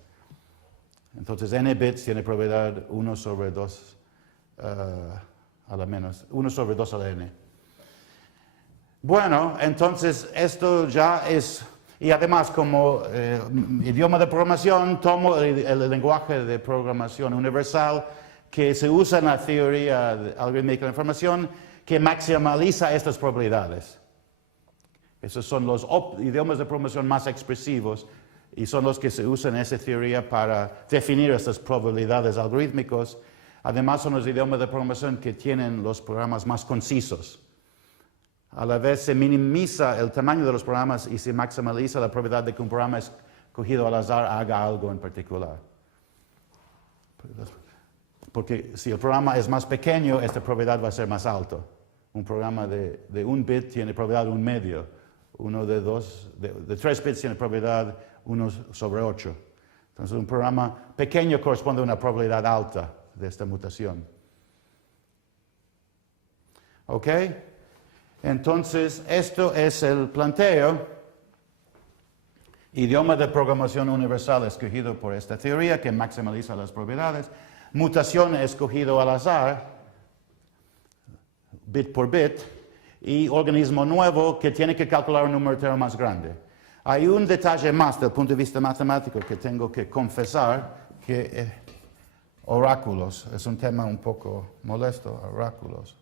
Entonces n bits tiene probabilidad 1 sobre 2 a la menos, 1 sobre 2 a la n. Bueno, entonces esto ya es... Y además, como idioma de programación, tomo el lenguaje de programación universal que se usa en la teoría algorítmica de la información, que maximaliza estas probabilidades. Esos son los idiomas de programación más expresivos y son los que se usan en esa teoría para definir estas probabilidades algorítmicas. Además, son los idiomas de programación que tienen los programas más concisos. A la vez se minimiza el tamaño de los programas y se maximaliza la probabilidad de que un programa escogido al azar haga algo en particular. Porque si el programa es más pequeño, esta probabilidad va a ser más alta. Un programa de un bit tiene probabilidad 1/2. Uno de 3 bits tiene probabilidad 1 sobre 8. Entonces un programa pequeño corresponde a una probabilidad alta de esta mutación. ¿Ok? Entonces, esto es el planteo, idioma de programación universal escogido por esta teoría que maximaliza las probabilidades, mutación escogido al azar, bit por bit, y organismo nuevo que tiene que calcular un número entero más grande. Hay un detalle más desde el punto de vista matemático que tengo que confesar, que oráculos, es un tema un poco molesto, oráculos.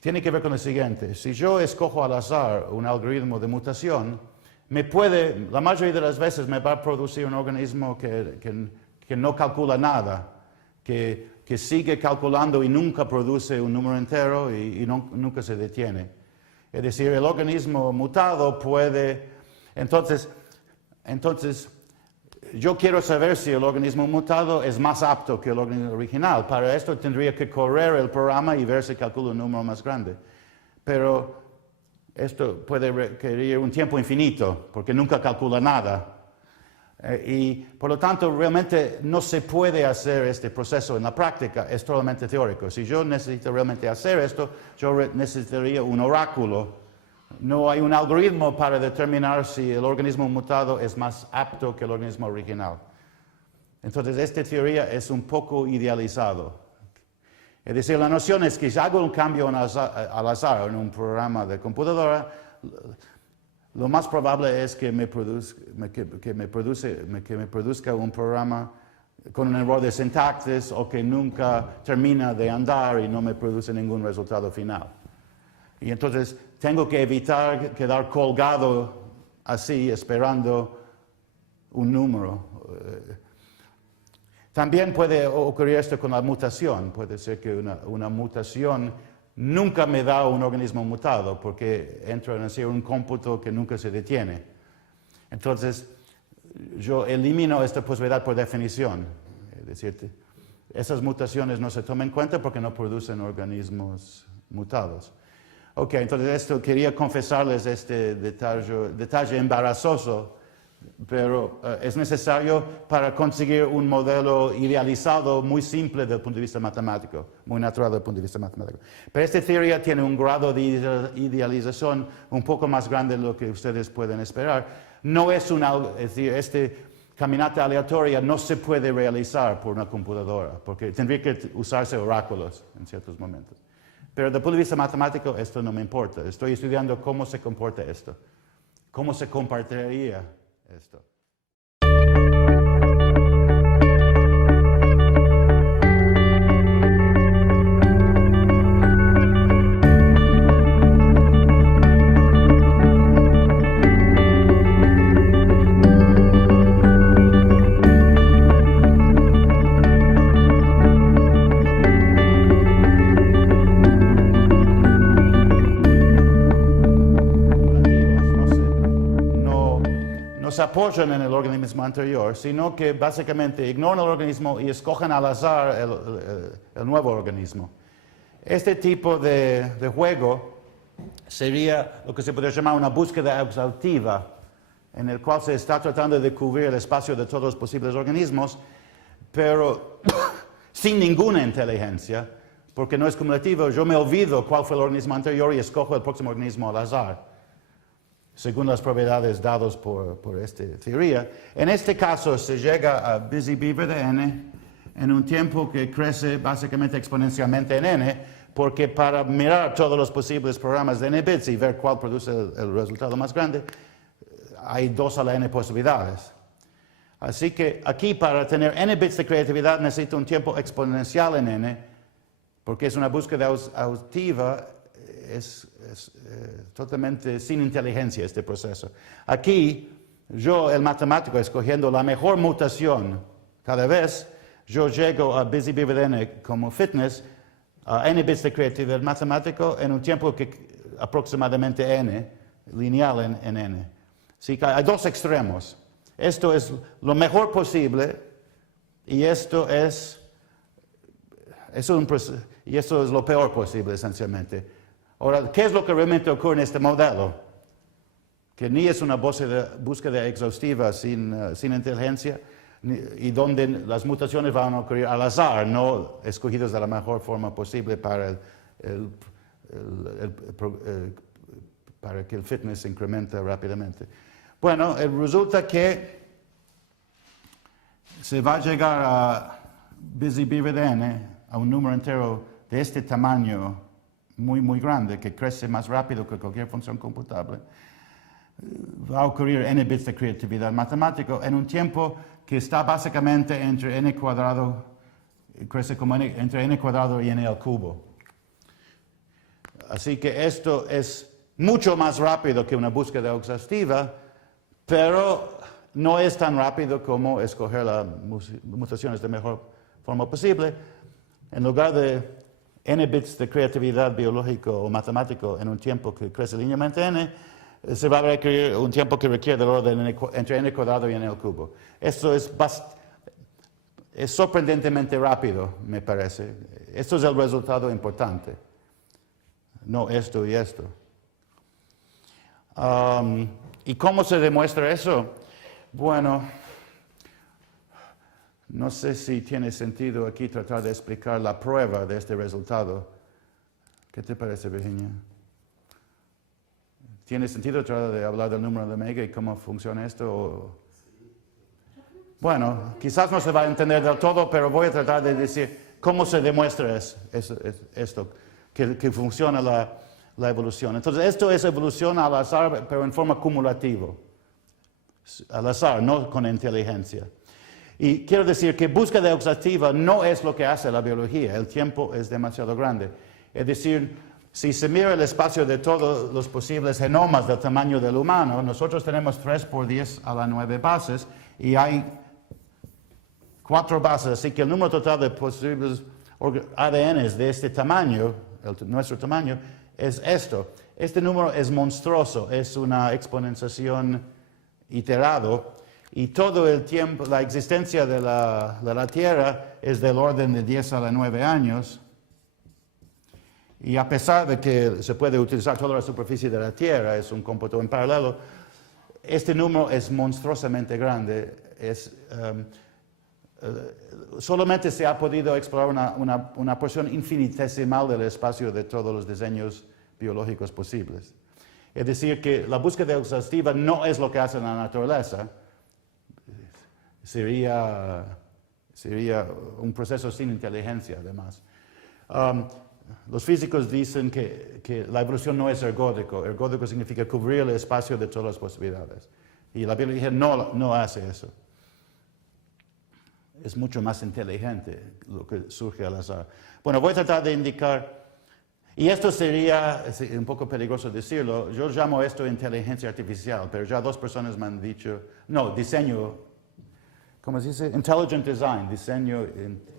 Tiene que ver con lo siguiente. Si yo escojo al azar un algoritmo de mutación, la mayoría de las veces me va a producir un organismo que no calcula nada, que sigue calculando y nunca produce un número entero y nunca se detiene. Es decir, el organismo mutado puede... Entonces, yo quiero saber si el organismo mutado es más apto que el organismo original. Para esto tendría que correr el programa y ver si calcula un número más grande. Pero esto puede requerir un tiempo infinito, porque nunca calcula nada. Y por lo tanto, realmente no se puede hacer este proceso en la práctica, es totalmente teórico. Si yo necesito realmente hacer esto, yo necesitaría un oráculo. No hay un algoritmo para determinar si el organismo mutado es más apto que el organismo original. Entonces, esta teoría es un poco idealizado. Es decir, la noción es que si hago un cambio al azar en un programa de computadora, lo más probable es que me produzca un programa con un error de sintaxis o que nunca termina de andar y no me produce ningún resultado final. Y entonces tengo que evitar quedar colgado así, esperando un número. También puede ocurrir esto con la mutación. Puede ser que una mutación nunca me da un organismo mutado, porque entro en un cómputo que nunca se detiene. Entonces, yo elimino esta posibilidad por definición. Es decir, esas mutaciones no se toman en cuenta porque no producen organismos mutados. Ok, entonces esto quería confesarles este detalle embarazoso, pero es necesario para conseguir un modelo idealizado muy simple desde el punto de vista matemático, muy natural desde el punto de vista matemático. Pero esta teoría tiene un grado de idealización un poco más grande de lo que ustedes pueden esperar. No es es decir, esta caminata aleatoria no se puede realizar por una computadora, porque tendría que usarse oráculos en ciertos momentos. Pero desde el punto de vista matemático esto no me importa. Estoy estudiando cómo se comporta esto, cómo se compartiría esto. No se apoyan en el organismo anterior, sino que básicamente ignoran el organismo y escogen al azar el nuevo organismo. Este tipo de juego sería lo que se podría llamar una búsqueda exhaustiva, en el cual se está tratando de cubrir el espacio de todos los posibles organismos, pero sin ninguna inteligencia, porque no es cumulativo. Yo me olvido cuál fue el organismo anterior y escojo el próximo organismo al azar, según las propiedades dadas por esta teoría. En este caso se llega a Busy Beaver de n en un tiempo que crece básicamente exponencialmente en n, porque para mirar todos los posibles programas de n bits y ver cuál produce el resultado más grande, hay 2 a la n posibilidades. Así que aquí para tener n bits de creatividad necesito un tiempo exponencial en n, porque es una búsqueda exhaustiva. Es totalmente sin inteligencia este proceso. Aquí, yo, el matemático, escogiendo la mejor mutación cada vez, yo llego a Busy Beaver n como fitness, a n bits de creatividad matemático en un tiempo que aproximadamente n, lineal en n. Así que hay 2 extremos. Esto es lo mejor posible y esto es lo peor posible, esencialmente. Ahora, ¿qué es lo que realmente ocurre en este modelo? Que ni es una búsqueda exhaustiva sin inteligencia, y donde las mutaciones van a ocurrir al azar, no escogidas de la mejor forma posible para que el fitness incremente rápidamente. Bueno, resulta que se va a llegar a Busy Beaver de n, a un número entero de este tamaño muy, muy grande, que crece más rápido que cualquier función computable. Va a ocurrir n bits de creatividad matemática en un tiempo que está básicamente entre n cuadrado, crece como entre n cuadrado y n al cubo. Así que esto es mucho más rápido que una búsqueda exhaustiva, pero no es tan rápido como escoger las mutaciones de mejor forma posible. En lugar de n bits de creatividad biológico o matemático en un tiempo que crece linealmente n, se va a requerir un tiempo que requiere del orden entre n cuadrado y n al cubo. Esto es sorprendentemente rápido, me parece. Esto es el resultado importante, no esto y esto. ¿Y cómo se demuestra eso? Bueno, no sé si tiene sentido aquí tratar de explicar la prueba de este resultado. ¿Qué te parece, Virginia? ¿Tiene sentido tratar de hablar del número de omega y cómo funciona esto? Bueno, quizás no se va a entender del todo, pero voy a tratar de decir cómo se demuestra esto, que funciona la evolución. Entonces, esto es evolución al azar, pero en forma cumulativa. Al azar, no con inteligencia. Y quiero decir que búsqueda exhaustiva no es lo que hace la biología. El tiempo es demasiado grande. Es decir, si se mira el espacio de todos los posibles genomas del tamaño del humano, nosotros tenemos 3 por 10 a la 9 bases y hay 4 bases. Así que el número total de posibles ADNs de este tamaño, nuestro tamaño, es esto. Este número es monstruoso, es una exponenciación iterado. y todo el tiempo, la existencia de la Tierra es del orden de 10 a la 9 años. Y a pesar de que se puede utilizar toda la superficie de la Tierra, es un cómputo en paralelo, este número es monstruosamente grande. Solamente se ha podido explorar una porción infinitesimal del espacio de todos los diseños biológicos posibles. Es decir, que la búsqueda exhaustiva no es lo que hace la naturaleza. Sería un proceso sin inteligencia, además. Los físicos dicen que la evolución no es ergódico. Ergódico significa cubrir el espacio de todas las posibilidades. Y la biología no hace eso. Es mucho más inteligente lo que surge al azar. Bueno, voy a tratar de indicar, y esto sería un poco peligroso decirlo, yo llamo esto inteligencia artificial, pero ya 2 personas me han dicho, no, diseño, ¿cómo se dice? Intelligent design, diseño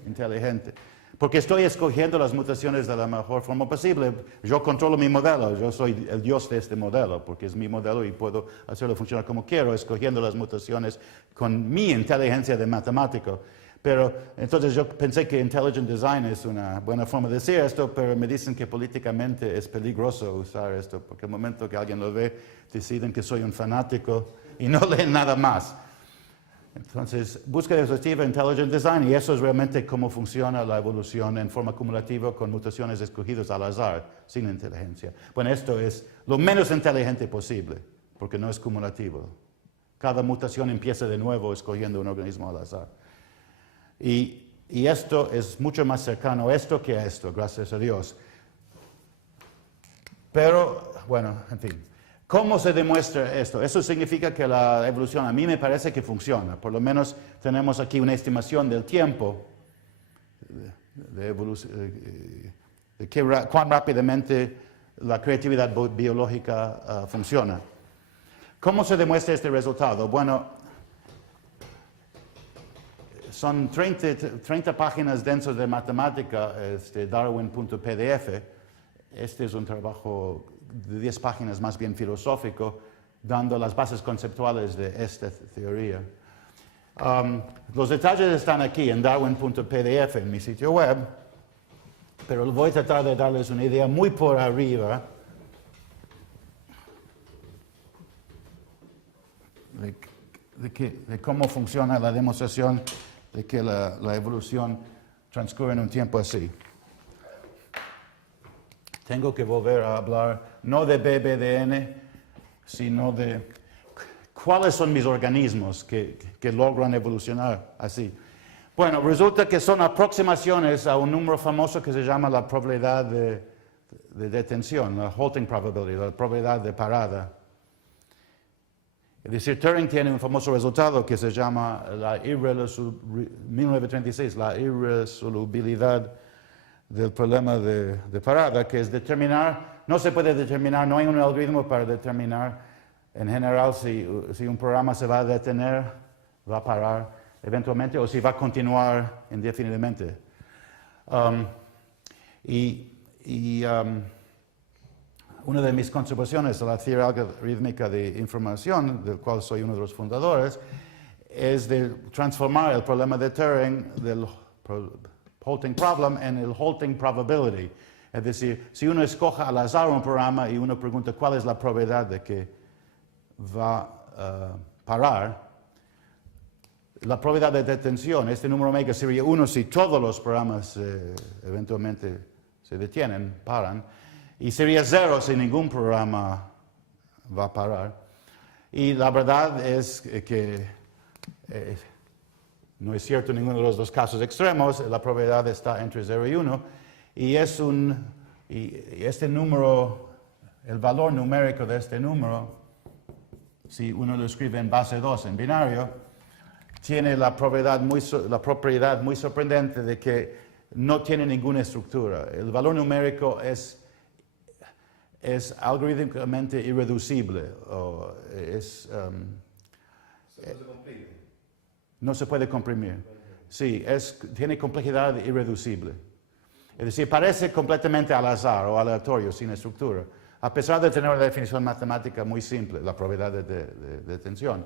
inteligente. Porque estoy escogiendo las mutaciones de la mejor forma posible. Yo controlo mi modelo, yo soy el dios de este modelo, porque es mi modelo y puedo hacerlo funcionar como quiero, escogiendo las mutaciones con mi inteligencia de matemático. Pero entonces yo pensé que intelligent design es una buena forma de decir esto, pero me dicen que políticamente es peligroso usar esto, porque el momento que alguien lo ve, deciden que soy un fanático y no leen nada más. Entonces, búsqueda exhaustiva, intelligent design, y eso es realmente cómo funciona la evolución en forma acumulativa con mutaciones escogidas al azar, sin inteligencia. Bueno, esto es lo menos inteligente posible, porque no es cumulativo. Cada mutación empieza de nuevo escogiendo un organismo al azar. Y esto es mucho más cercano a esto que a esto, gracias a Dios. Pero, bueno, en fin. ¿Cómo se demuestra esto? Eso significa que la evolución a mí me parece que funciona. Por lo menos tenemos aquí una estimación del tiempo de evolución, de cuán rápidamente la creatividad biológica funciona. ¿Cómo se demuestra este resultado? Bueno, son 30 páginas densas de matemática, darwin.pdf. Este es un trabajo de 10 páginas más bien filosófico, dando las bases conceptuales de esta teoría. Los detalles están aquí en darwin.pdf en mi sitio web, pero voy a tratar de darles una idea muy por arriba de cómo funciona la demostración de que la evolución transcurre en un tiempo así. Tengo que volver a hablar no de BBDN, sino de cuáles son mis organismos que logran evolucionar así. Bueno, resulta que son aproximaciones a un número famoso que se llama la probabilidad de detención, la halting probability, la probabilidad de parada. Es decir, Turing tiene un famoso resultado que se llama 1936, la irresolubilidad del problema de parada, que es determinar, no se puede determinar, no hay un algoritmo para determinar en general si un programa se va a detener, va a parar eventualmente o si va a continuar indefinidamente. Una de mis contribuciones a la teoría algorítmica de información, del cual soy uno de los fundadores, es de transformar el problema de Turing del halting problem en el halting probability. Es decir, si uno escoge al azar un programa y uno pregunta cuál es la probabilidad de que va a parar, la probabilidad de detención, este número omega sería 1 si todos los programas eventualmente se detienen, paran, y sería 0 si ningún programa va a parar. Y la verdad es que no es cierto en ninguno de los dos casos extremos, la probabilidad está entre 0 y 1, y este número, el valor numérico de este número, si uno lo escribe en base 2, en binario, tiene la propiedad muy sorprendente de que no tiene ninguna estructura. El valor numérico es algorítmicamente irreducible, no se puede comprimir. Sí, tiene complejidad irreducible. Es decir, parece completamente al azar o aleatorio, sin estructura, a pesar de tener una definición matemática muy simple, la probabilidad de detención.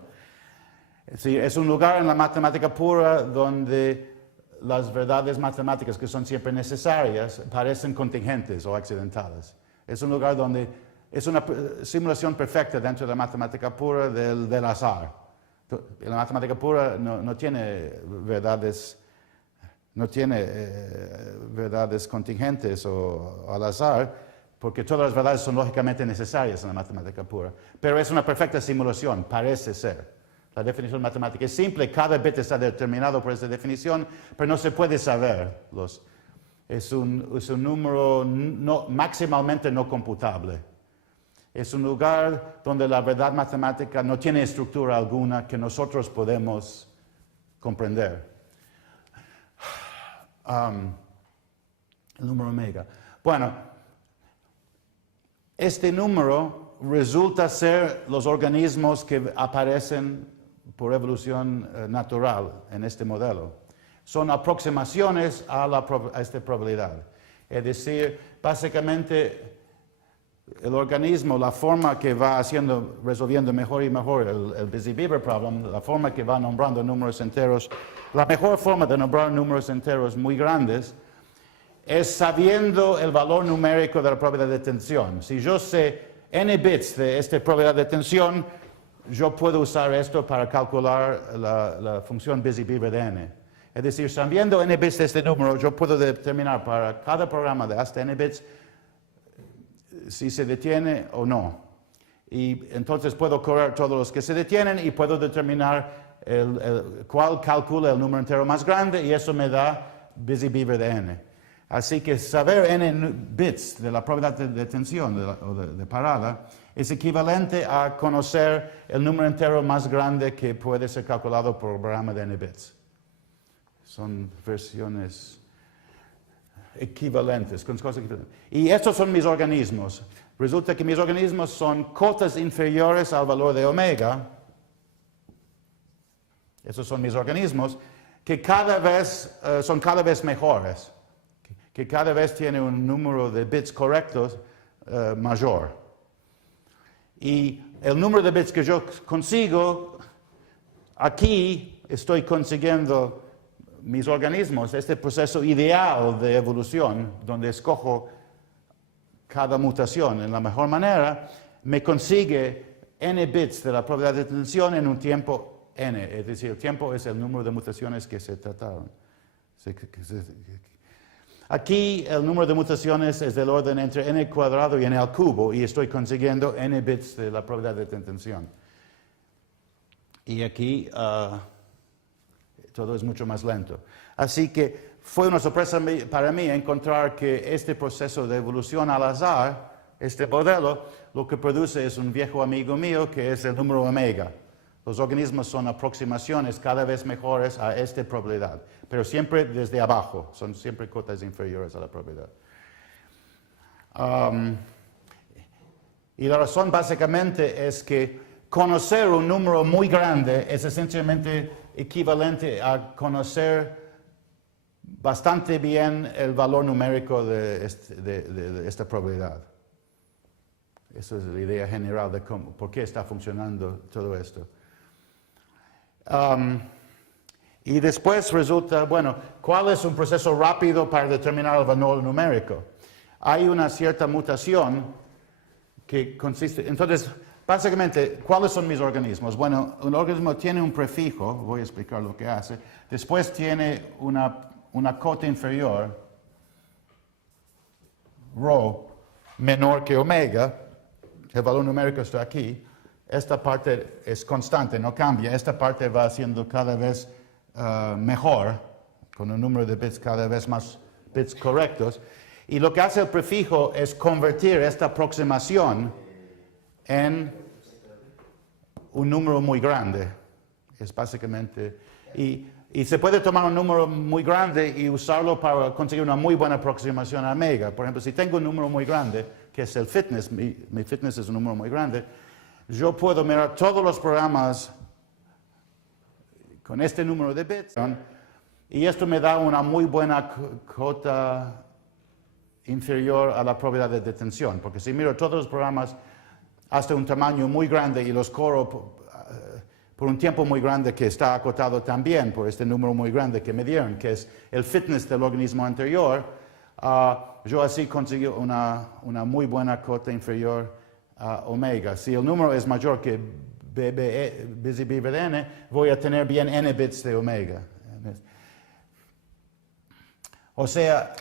Sí, es un lugar en la matemática pura donde las verdades matemáticas que son siempre necesarias parecen contingentes o accidentales. Es un lugar donde es una simulación perfecta dentro de la matemática pura del azar. La matemática pura no tiene verdades, verdades contingentes o al azar, porque todas las verdades son lógicamente necesarias en la matemática pura. Pero es una perfecta simulación, parece ser. La definición matemática es simple, cada bit está determinado por esa definición, pero no se puede saber. Es un número maximalmente no computable. Es un lugar donde la verdad matemática no tiene estructura alguna que nosotros podemos comprender. El número omega. Bueno, este número resulta ser los organismos que aparecen por evolución natural en este modelo. Son aproximaciones a esta probabilidad. Es decir, básicamente el organismo, la forma que va resolviendo mejor y mejor el Busy-Beaver problem, la forma que va nombrando números enteros, la mejor forma de nombrar números enteros muy grandes es sabiendo el valor numérico de la probabilidad de tensión. Si yo sé n bits de esta probabilidad de tensión, yo puedo usar esto para calcular la función Busy-Beaver de n. Es decir, sabiendo n bits de este número, yo puedo determinar para cada programa de hasta n bits si se detiene o no. Y entonces puedo correr todos los que se detienen y puedo determinar cuál calcula el número entero más grande y eso me da Busy-Beaver de n. Así que saber n bits de la probabilidad de tensión o de parada es equivalente a conocer el número entero más grande que puede ser calculado por un programa de n bits. Son versiones equivalentes, con cosas equivalentes. Y estos son mis organismos. Resulta que mis organismos son cotas inferiores al valor de omega. Esos son mis organismos que son cada vez mejores, que cada vez tienen un número de bits correctos mayor. Y el número de bits que yo consigo, aquí estoy consiguiendo mis organismos, este proceso ideal de evolución, donde escojo cada mutación en la mejor manera, me consigue n bits de la probabilidad de tensión en un tiempo n. Es decir, el tiempo es el número de mutaciones que se trataron. Aquí el número de mutaciones es del orden entre n cuadrado y n al cubo, y estoy consiguiendo n bits de la probabilidad de tensión. Y aquí todo es mucho más lento. Así que fue una sorpresa para mí encontrar que este proceso de evolución al azar, este modelo, lo que produce es un viejo amigo mío que es el número omega. Los organismos son aproximaciones cada vez mejores a esta probabilidad, pero siempre desde abajo, son siempre cotas inferiores a la probabilidad. Y la razón básicamente es que conocer un número muy grande es esencialmente equivalente a conocer bastante bien el valor numérico de esta probabilidad. Esa es la idea general de por qué está funcionando todo esto. Y después resulta, bueno, ¿cuál es un proceso rápido para determinar el valor numérico? Hay una cierta mutación que consiste, entonces, básicamente, ¿cuáles son mis organismos? Bueno, un organismo tiene un prefijo, voy a explicar lo que hace, después tiene una cota inferior, rho, menor que omega, el valor numérico está aquí, esta parte es constante, no cambia, esta parte va siendo cada vez mejor, con un número de bits cada vez más bits correctos, y lo que hace el prefijo es convertir esta aproximación en un número muy grande. Es básicamente, y se puede tomar un número muy grande y usarlo para conseguir una muy buena aproximación a omega. Por ejemplo, si tengo un número muy grande, que es el fitness, mi fitness es un número muy grande, yo puedo mirar todos los programas con este número de bits y esto me da una muy buena cota inferior a la probabilidad de detención, porque si miro todos los programas hasta un tamaño muy grande y los corro por un tiempo muy grande que está acotado también por este número muy grande que me dieron, que es el fitness del organismo anterior, yo así conseguí una muy buena cota inferior omega. Si el número es mayor que busy beaver de n, voy a tener bien n bits de omega. O sea,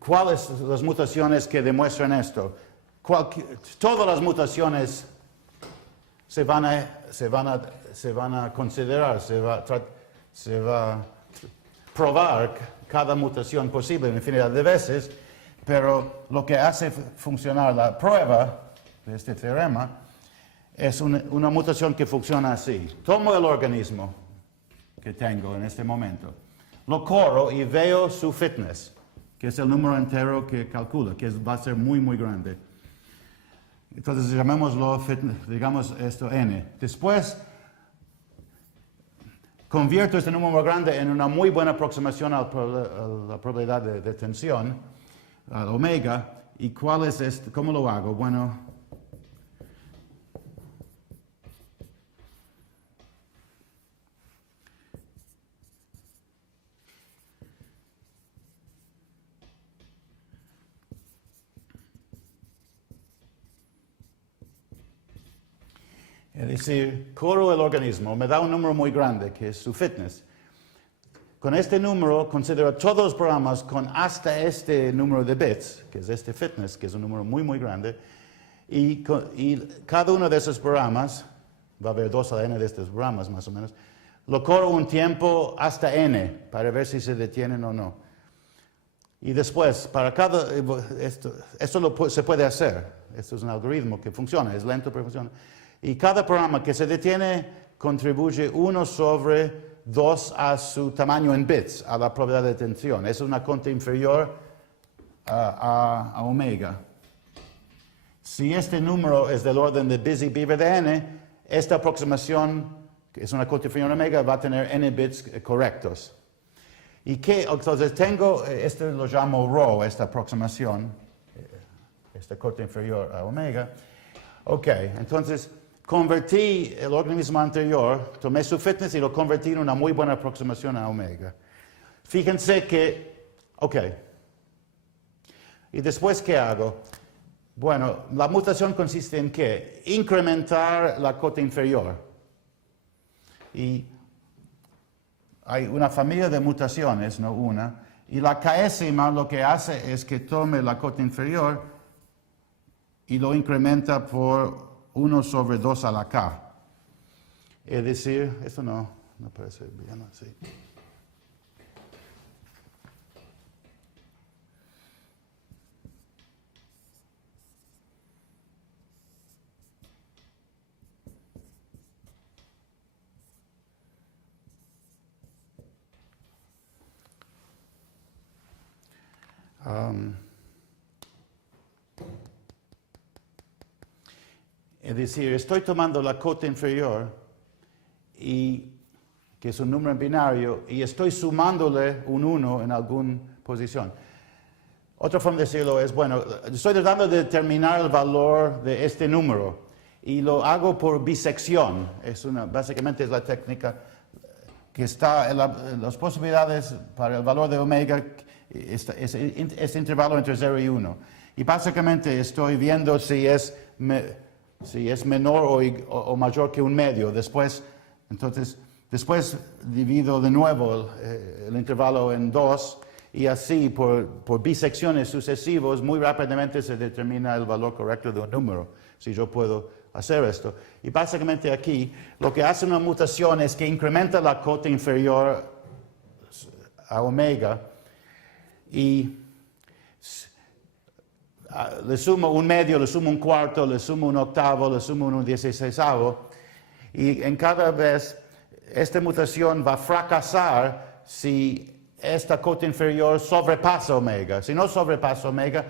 ¿cuáles son las mutaciones que demuestran esto? Todas las mutaciones se van a considerar, se va a probar cada mutación posible infinidad de veces, pero lo que hace funcionar la prueba de este teorema es una mutación que funciona así. Tomo el organismo que tengo en este momento, lo corro y veo su fitness, que es el número entero que calcula, que va a ser muy, muy grande. Entonces llamémoslo, digamos esto n. Después convierto este número grande en una muy buena aproximación a la probabilidad de tensión, al omega. ¿Y cuál es esto? ¿Cómo lo hago? Bueno, es decir, corro el organismo, me da un número muy grande, que es su fitness. Con este número considero todos los programas con hasta este número de bits, que es este fitness, que es un número muy, muy grande, y cada uno de esos programas, va a haber 2 a la n de estos programas más o menos, lo corro un tiempo hasta n, para ver si se detienen o no. Y después, para cada, esto se puede hacer, esto es un algoritmo que funciona, es lento pero funciona. Y cada programa que se detiene contribuye 1 sobre 2 a su tamaño en bits, a la probabilidad de tensión. Es una conta inferior a omega. Si este número es del orden de busy beaver de n, esta aproximación, que es una conta inferior a omega, va a tener n bits correctos. Y entonces tengo, este lo llamo rho, esta aproximación, esta conta inferior a omega. Ok, entonces convertí el organismo anterior, tomé su fitness y lo convertí en una muy buena aproximación a omega. Fíjense que, ok. ¿Y después qué hago? Bueno, la mutación consiste en ¿qué? Incrementar la cota inferior. Y hay una familia de mutaciones, no una, y la késima lo que hace es que tome la cota inferior y lo incrementa por 1 sobre 2 a la k. Es decir, esto no parece bien así. Es decir, estoy tomando la cota inferior, que es un número en binario, y estoy sumándole un 1 en alguna posición. Otra forma de decirlo es, bueno, estoy tratando de determinar el valor de este número, y lo hago por bisección. Básicamente es la técnica que está en las posibilidades para el valor de omega, es intervalo entre 0 y 1. Y básicamente estoy viendo si es menor o mayor que un medio. Después divido de nuevo el intervalo en 2 y así por bisecciones sucesivas muy rápidamente se determina el valor correcto de un número, si yo puedo hacer esto. Y básicamente aquí lo que hace una mutación es que incrementa la cota inferior a omega y le sumo un medio, le sumo un cuarto, le sumo un octavo, le sumo un 16avo, y en cada vez esta mutación va a fracasar si esta cota inferior sobrepasa omega. Si no sobrepasa omega,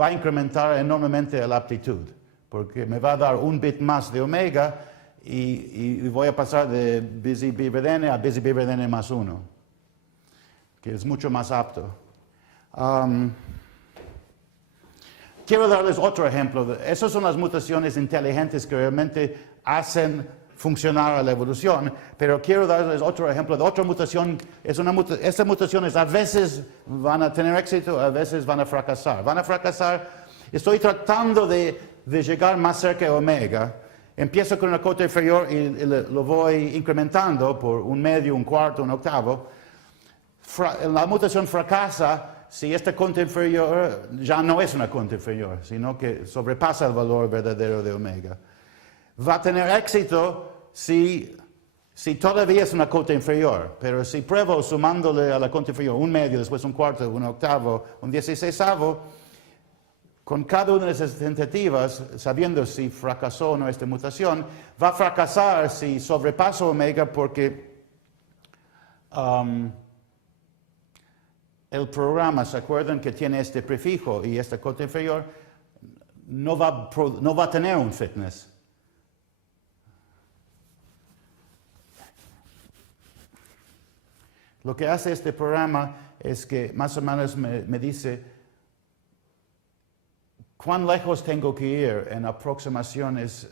va a incrementar enormemente la aptitud, porque me va a dar un bit más de omega y voy a pasar de busy beaver de n a busy beaver de n más 1, que es mucho más apto. Quiero darles otro ejemplo. Esas son las mutaciones inteligentes que realmente funcionara la evolución, pero quiero darles otro ejemplo de otra mutación. Estas mutaciones a veces van a tener éxito, a veces van a fracasar. Van a fracasar. Estoy tratando de llegar más cerca de omega. Empiezo con una cota inferior y lo voy incrementando por un medio, un cuarto, un octavo. La mutación fracasa si esta cota inferior ya no es una cota inferior, sino que sobrepasa el valor verdadero de omega. Va a tener éxito si todavía es una cota inferior, pero si pruebo sumándole a la cota inferior un medio, después un cuarto, un octavo, un 16avo, con cada una de esas tentativas, sabiendo si fracasó o no esta mutación, va a fracasar si sobrepaso omega porque el programa, ¿se acuerdan que tiene este prefijo y esta cota inferior? No va a tener un fitness. Lo que hace este programa es que más o menos me dice cuán lejos tengo que ir en aproximaciones,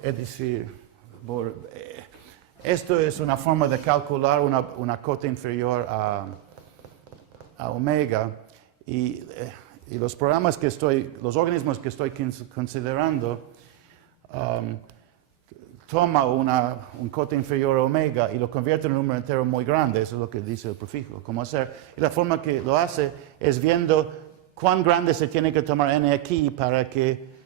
es decir, esto es una forma de calcular una cota inferior a omega y los programas los organismos que estoy considerando toma un cota inferior a omega y lo convierte en un número entero muy grande, eso es lo que dice el prefijo, cómo hacer. Y la forma que lo hace es viendo cuán grande se tiene que tomar n aquí para que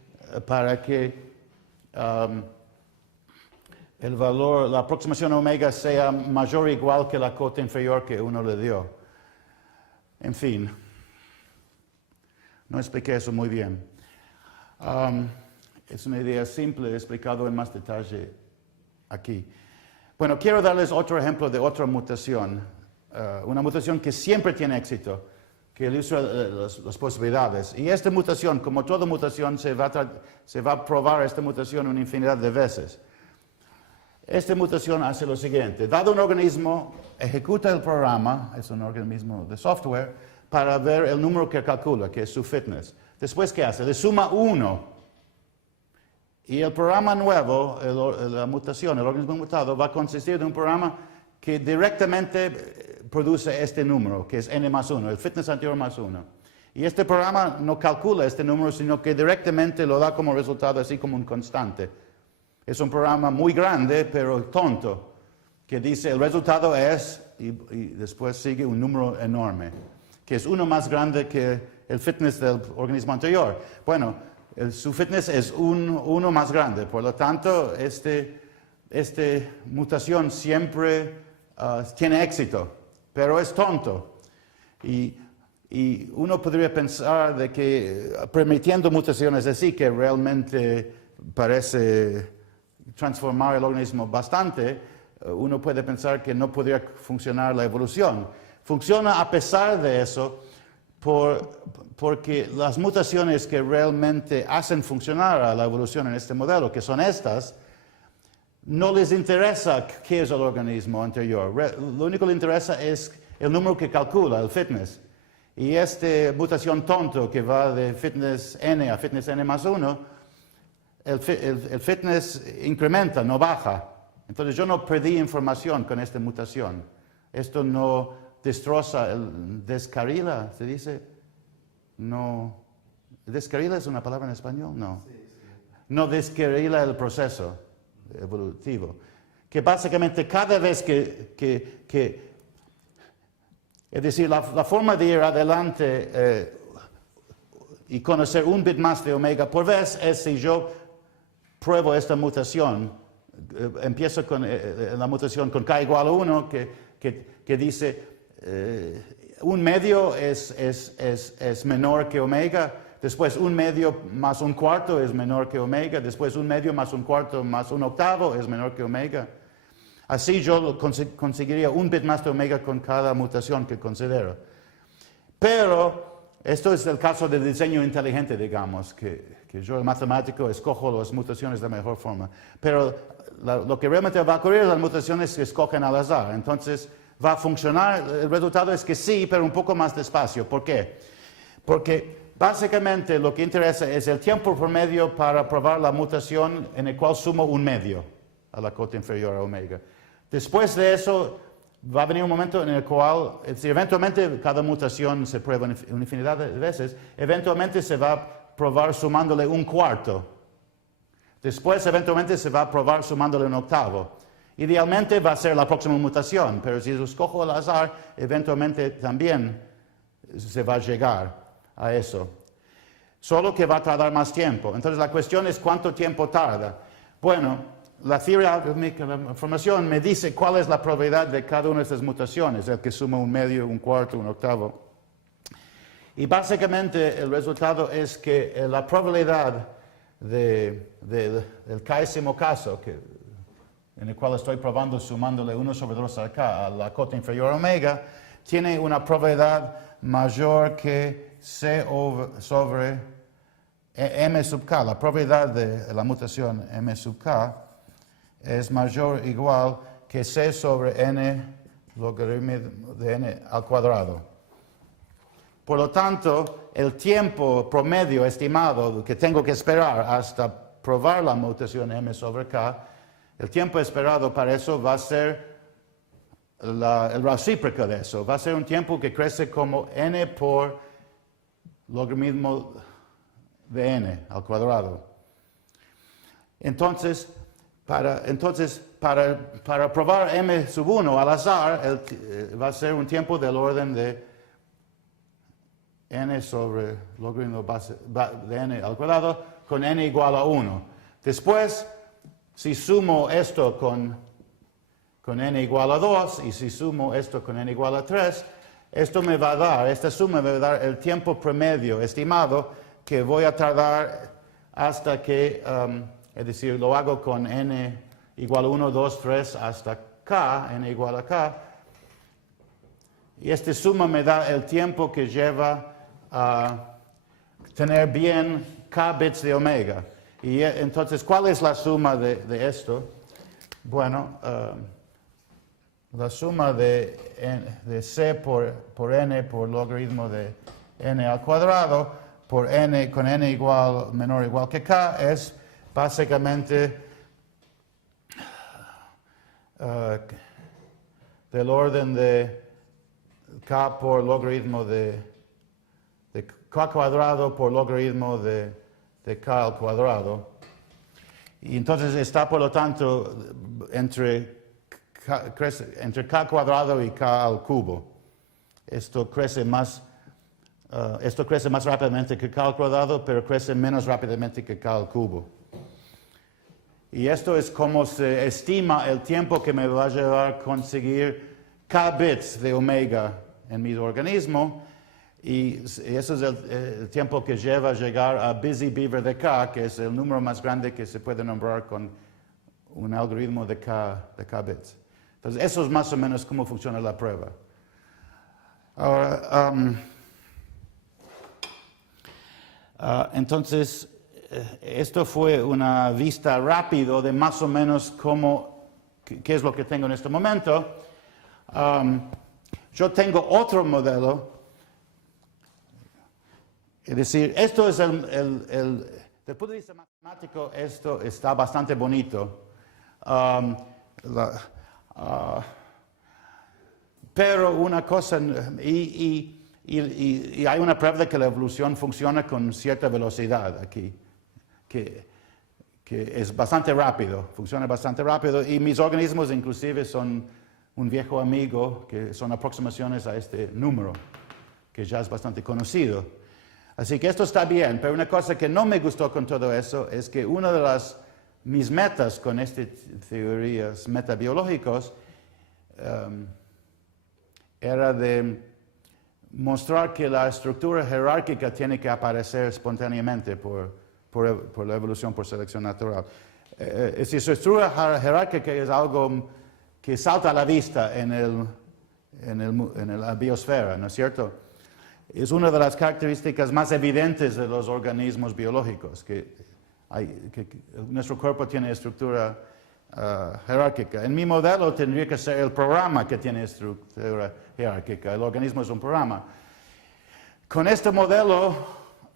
el valor, la aproximación a omega sea mayor o igual que la cota inferior que uno le dio. En fin, no expliqué eso muy bien. Es una idea simple, explicado en más detalle aquí. Bueno, quiero darles otro ejemplo de otra mutación, una mutación que siempre tiene éxito, que ilustra las posibilidades. Y esta mutación, como toda mutación, se va a probar esta mutación una infinidad de veces. Esta mutación hace lo siguiente. Dado un organismo, ejecuta el programa, es un organismo de software, para ver el número que calcula, que es su fitness. Después, ¿qué hace? Le suma 1. Y el programa nuevo, la mutación, el organismo mutado, va a consistir de un programa que directamente produce este número, que es n más 1, el fitness anterior más 1. Y este programa no calcula este número, sino que directamente lo da como resultado, así como un constante. Es un programa muy grande, pero tonto, que dice el resultado es, y después sigue un número enorme, que es uno más grande que el fitness del organismo anterior. Bueno, su fitness es uno más grande, por lo tanto, esta mutación siempre tiene éxito, pero es tonto. Y uno podría pensar de que permitiendo mutaciones así, que realmente parece transformar el organismo bastante, uno puede pensar que no podría funcionar la evolución. Funciona a pesar de eso, porque las mutaciones que realmente hacen funcionar a la evolución en este modelo, que son estas, no les interesa qué es el organismo anterior. Lo único que les interesa es el número que calcula, el fitness. Y esta mutación tonto que va de fitness n a fitness n más 1, el fitness incrementa, no baja. Entonces yo no perdí información con esta mutación. Esto no destroza, descarrila, ¿se dice? No. ¿Descarrila es una palabra en español? No. Sí, sí. No descarrila el proceso evolutivo. Que básicamente cada vez es decir, la forma de ir adelante y conocer un bit más de omega por vez es si yo pruebo esta mutación. Empiezo con la mutación con k igual a 1 que dice un medio es menor que omega, después un medio más un cuarto es menor que omega, después un medio más un cuarto más un octavo es menor que omega. Así yo conseguiría un bit más de omega con cada mutación que considero. Pero esto es el caso del diseño inteligente, digamos, que yo, el matemático, escojo las mutaciones de la mejor forma. Pero lo que realmente va a ocurrir es las mutaciones que escogen al azar. Entonces, va a funcionar, el resultado es que sí, pero un poco más despacio. ¿Por qué? Porque Básicamente lo que interesa es el tiempo promedio para probar la mutación en el cual sumo un medio a la cota inferior a omega. Después de eso va a venir un momento en el cual, si eventualmente cada mutación se prueba una infinidad de veces, eventualmente se va a probar sumándole un cuarto. Después eventualmente se va a probar sumándole un octavo. Idealmente va a ser la próxima mutación, pero si lo escojo al azar, eventualmente también se va a llegar a eso. Solo que va a tardar más tiempo. Entonces la cuestión es cuánto tiempo tarda. Bueno, la teoría algorítmica de la información me dice cuál es la probabilidad de cada una de estas mutaciones, el que suma un medio, un cuarto, un octavo. Y básicamente el resultado es que la probabilidad del késimo caso, en el cual estoy probando sumándole 1 sobre 2 acá a la cota inferior omega, tiene una probabilidad mayor que C sobre M sub K. La probabilidad de la mutación M sub K es mayor o igual que C sobre N logaritmo de N al cuadrado. Por lo tanto, el tiempo promedio estimado que tengo que esperar hasta probar la mutación M sobre K, el tiempo esperado para eso va a ser el recíproco de eso. Va a ser un tiempo que crece como N por logaritmo de N al cuadrado. Entonces, para probar M sub 1 al azar, va a ser un tiempo del orden de N sobre logaritmo de N al cuadrado con N igual a 1. Después, si sumo esto con N igual a 2 y si sumo esto con N igual a 3, esta suma me va a dar el tiempo promedio estimado que voy a tardar hasta que, es decir, lo hago con N igual a 1, 2, 3 hasta K, N igual a K. Y esta suma me da el tiempo que lleva a tener bien K bits de omega. Y entonces, ¿cuál es la suma de esto? Bueno, la suma de C por N por logaritmo de N al cuadrado por N con N igual, menor o igual que K es básicamente del orden de K por logaritmo de K cuadrado por logaritmo de K al cuadrado. Y entonces está, por lo tanto, entre K cuadrado y K al cubo. Esto crece más rápidamente que K al cuadrado, pero crece menos rápidamente que K al cubo. Y esto es como se estima el tiempo que me va a llevar conseguir K bits de omega en mi organismo. Y eso es el tiempo que lleva a llegar a Busy Beaver de K, que es el número más grande que se puede nombrar con un algoritmo de K bits. Entonces, eso es más o menos cómo funciona la prueba. Ahora, entonces, esto fue una vista rápido de más o menos qué es lo que tengo en este momento. Yo tengo otro modelo. Es decir, esto es desde el punto de vista matemático, esto está bastante bonito. Pero una cosa, y hay una prueba de que la evolución funciona con cierta velocidad aquí, que es bastante rápido, funciona bastante rápido, y mis organismos inclusive son un viejo amigo, que son aproximaciones a este número, que ya es bastante conocido. Así que esto está bien, pero una cosa que no me gustó con todo eso es que una de mis metas con estas teorías metabiológicas era de mostrar que la estructura jerárquica tiene que aparecer espontáneamente por la evolución por selección natural. Es decir, su estructura jerárquica es algo que salta a la vista en la biosfera, ¿no es cierto? Es una de las características más evidentes de los organismos biológicos, que nuestro cuerpo tiene estructura jerárquica. En mi modelo tendría que ser el programa que tiene estructura jerárquica. El organismo es un programa. Con este modelo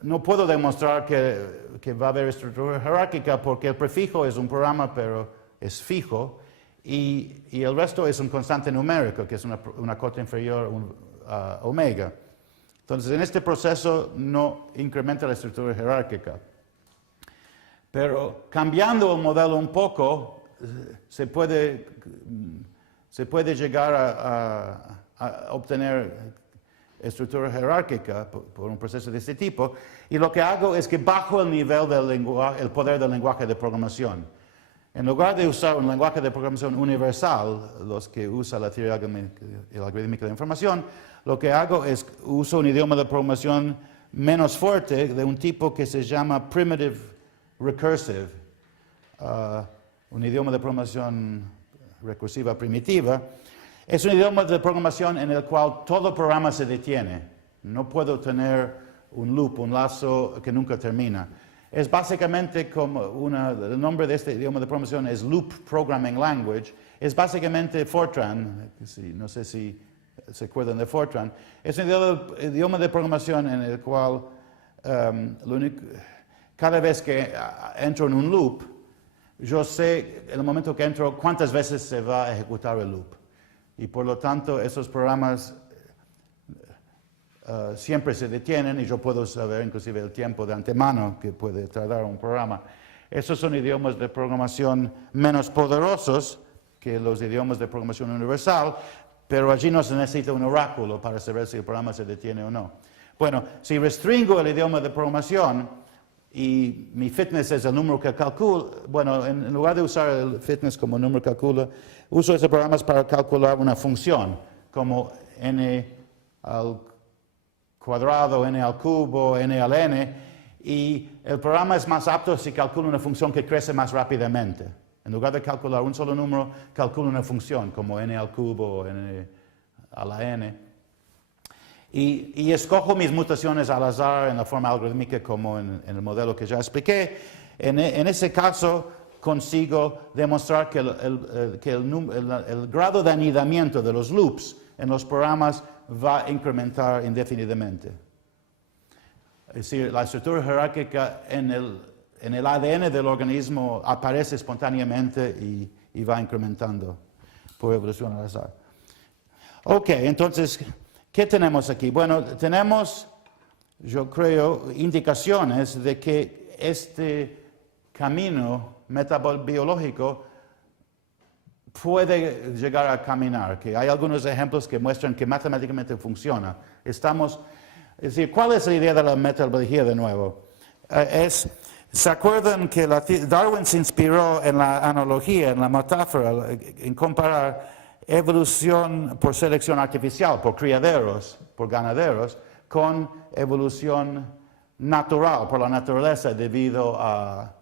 no puedo demostrar que va a haber estructura jerárquica porque el prefijo es un programa, pero es fijo, y el resto es un constante numérico, que es una cota inferior a omega. Entonces, en este proceso no incrementa la estructura jerárquica. Pero cambiando el modelo un poco, se puede llegar a obtener estructura jerárquica por un proceso de este tipo, y lo que hago es que bajo el nivel del lenguaje, el poder del lenguaje de programación. En lugar de usar un lenguaje de programación universal, los que usan la teoría algorítmica de la información, lo que hago es uso un idioma de programación menos fuerte, de un tipo que se llama primitive recursive, un idioma de programación recursiva primitiva. Es un idioma de programación en el cual todo programa se detiene. No puedo tener un loop, un lazo que nunca termina. Es básicamente como el nombre de este idioma de programación es Loop Programming Language. Es básicamente Fortran, no sé si se acuerdan de Fortran. Es un idioma de programación en el cual cada vez que entro en un loop, yo sé en el momento que entro cuántas veces se va a ejecutar el loop. Y por lo tanto, esos programas siempre se detienen y yo puedo saber inclusive el tiempo de antemano que puede tardar un programa. Esos son idiomas de programación menos poderosos que los idiomas de programación universal, pero allí no se necesita un oráculo para saber si el programa se detiene o no. Bueno, si restringo el idioma de programación y mi fitness es el número que calculo, bueno, en lugar de usar el fitness como número que calcula, uso esos programas para calcular una función, como n al cuadrado, n al cubo, n al n, y el programa es más apto si calcula una función que crece más rápidamente. En lugar de calcular un solo número, calcula una función, como n al cubo o n a la n. Y escojo mis mutaciones al azar en la forma algorítmica como en el modelo que ya expliqué. En ese caso, consigo demostrar que el grado de anidamiento de los loops en los programas va a incrementar indefinidamente. Es decir, la estructura jerárquica en el ADN del organismo aparece espontáneamente y va incrementando por evolución al azar. Ok, entonces, ¿qué tenemos aquí? Bueno, tenemos, yo creo, indicaciones de que este camino metabiológico puede llegar a caminar, que hay algunos ejemplos que muestran que matemáticamente funciona. Es decir, ¿cuál es la idea de la metabiología de nuevo? ¿Se acuerdan que Darwin se inspiró en la analogía, en la metáfora, en comparar evolución por selección artificial, por criaderos, por ganaderos, con evolución natural, por la naturaleza, debido a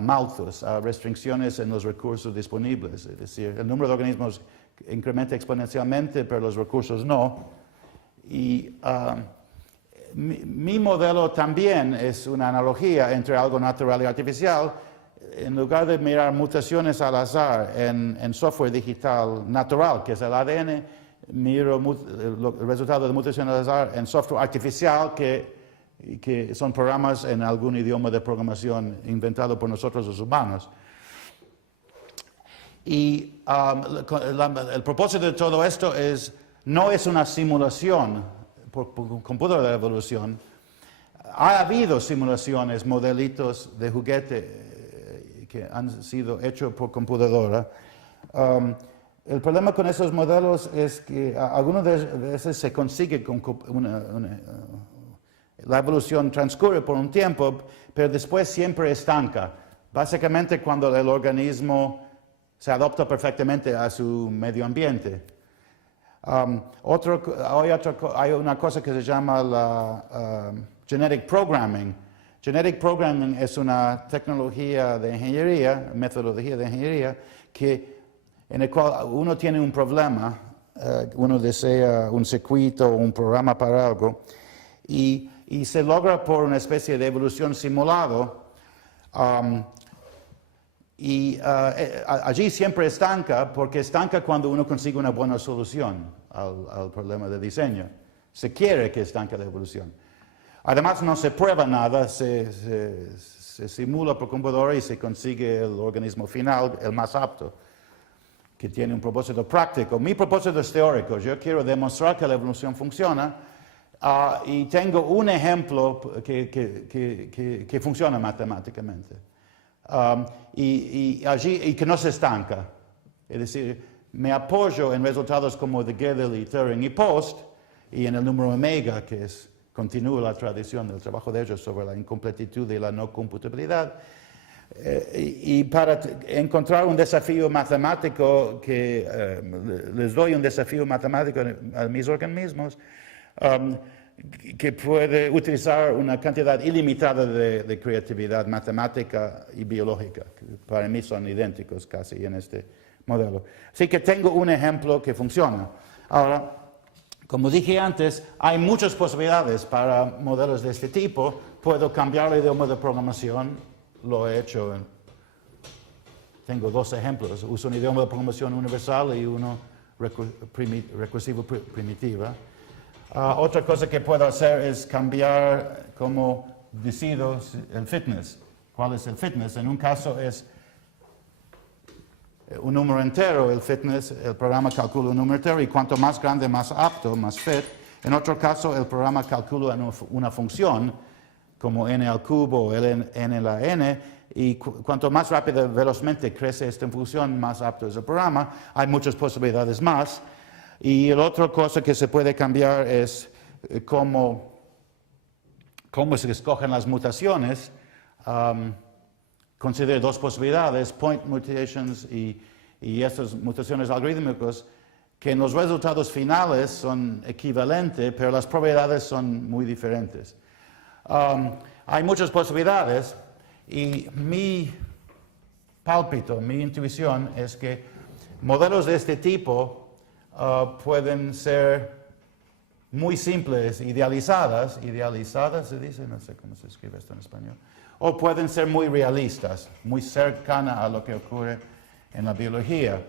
malthus, a restricciones en los recursos disponibles? Es decir, el número de organismos incrementa exponencialmente, pero los recursos no. Y mi modelo también es una analogía entre algo natural y artificial. En lugar de mirar mutaciones al azar en software digital natural, que es el ADN, miro el resultado de mutaciones al azar en software artificial, que son programas en algún idioma de programación inventado por nosotros los humanos. Y el propósito de todo esto no es una simulación por computadora de la evolución. Ha habido simulaciones, modelitos de juguete que han sido hechos por computadora. El problema con esos modelos es que algunas veces se consigue con la evolución transcurre por un tiempo, pero después siempre estanca. Básicamente cuando el organismo se adapta perfectamente a su medio ambiente. Hay una cosa que se llama genetic programming. Genetic programming es una tecnología de ingeniería, metodología de ingeniería, en el cual uno tiene un problema, uno desea un circuito o un programa para algo, y se logra por una especie de evolución simulado, allí siempre estanca, porque estanca cuando uno consigue una buena solución al problema de diseño. Se quiere que estanque la evolución. Además, no se prueba nada, se simula por computadora y se consigue el organismo final, el más apto, que tiene un propósito práctico. Mi propósito es teórico. Yo quiero demostrar que la evolución funciona y tengo un ejemplo que funciona matemáticamente. Y que no se estanca. Es decir, me apoyo en resultados como de Gödel y Turing y Post y en el número omega, que continúa la tradición del trabajo de ellos sobre la incompletitud y la no computabilidad. Y para encontrar un desafío matemático les doy un desafío matemático a mis organismos que puede utilizar una cantidad ilimitada de creatividad matemática y biológica, que para mí son idénticos casi en este modelo. Así que tengo un ejemplo que funciona. Ahora, como dije antes, hay muchas posibilidades para modelos de este tipo. Puedo cambiar el idioma de programación, lo he hecho. Tengo dos ejemplos. Uso un idioma de programación universal y uno recursivo primitiva. Otra cosa que puedo hacer es cambiar cómo decido el fitness. ¿Cuál es el fitness? En un caso es un número entero, el fitness, el programa calcula un número entero y cuanto más grande, más apto, más fit. En otro caso, el programa calcula una función como n al cubo o n a la n y cuanto más rápido y velozmente crece esta función, más apto es el programa. Hay muchas posibilidades más. Y la otra cosa que se puede cambiar es cómo se escogen las mutaciones. Considero dos posibilidades, point mutations y estas mutaciones algorítmicas, que en los resultados finales son equivalentes, pero las probabilidades son muy diferentes. Hay muchas posibilidades y mi pálpito, mi intuición es que modelos de este tipo pueden ser muy simples, idealizadas se dice, no sé cómo se escribe esto en español, o pueden ser muy realistas, muy cercanas a lo que ocurre en la biología.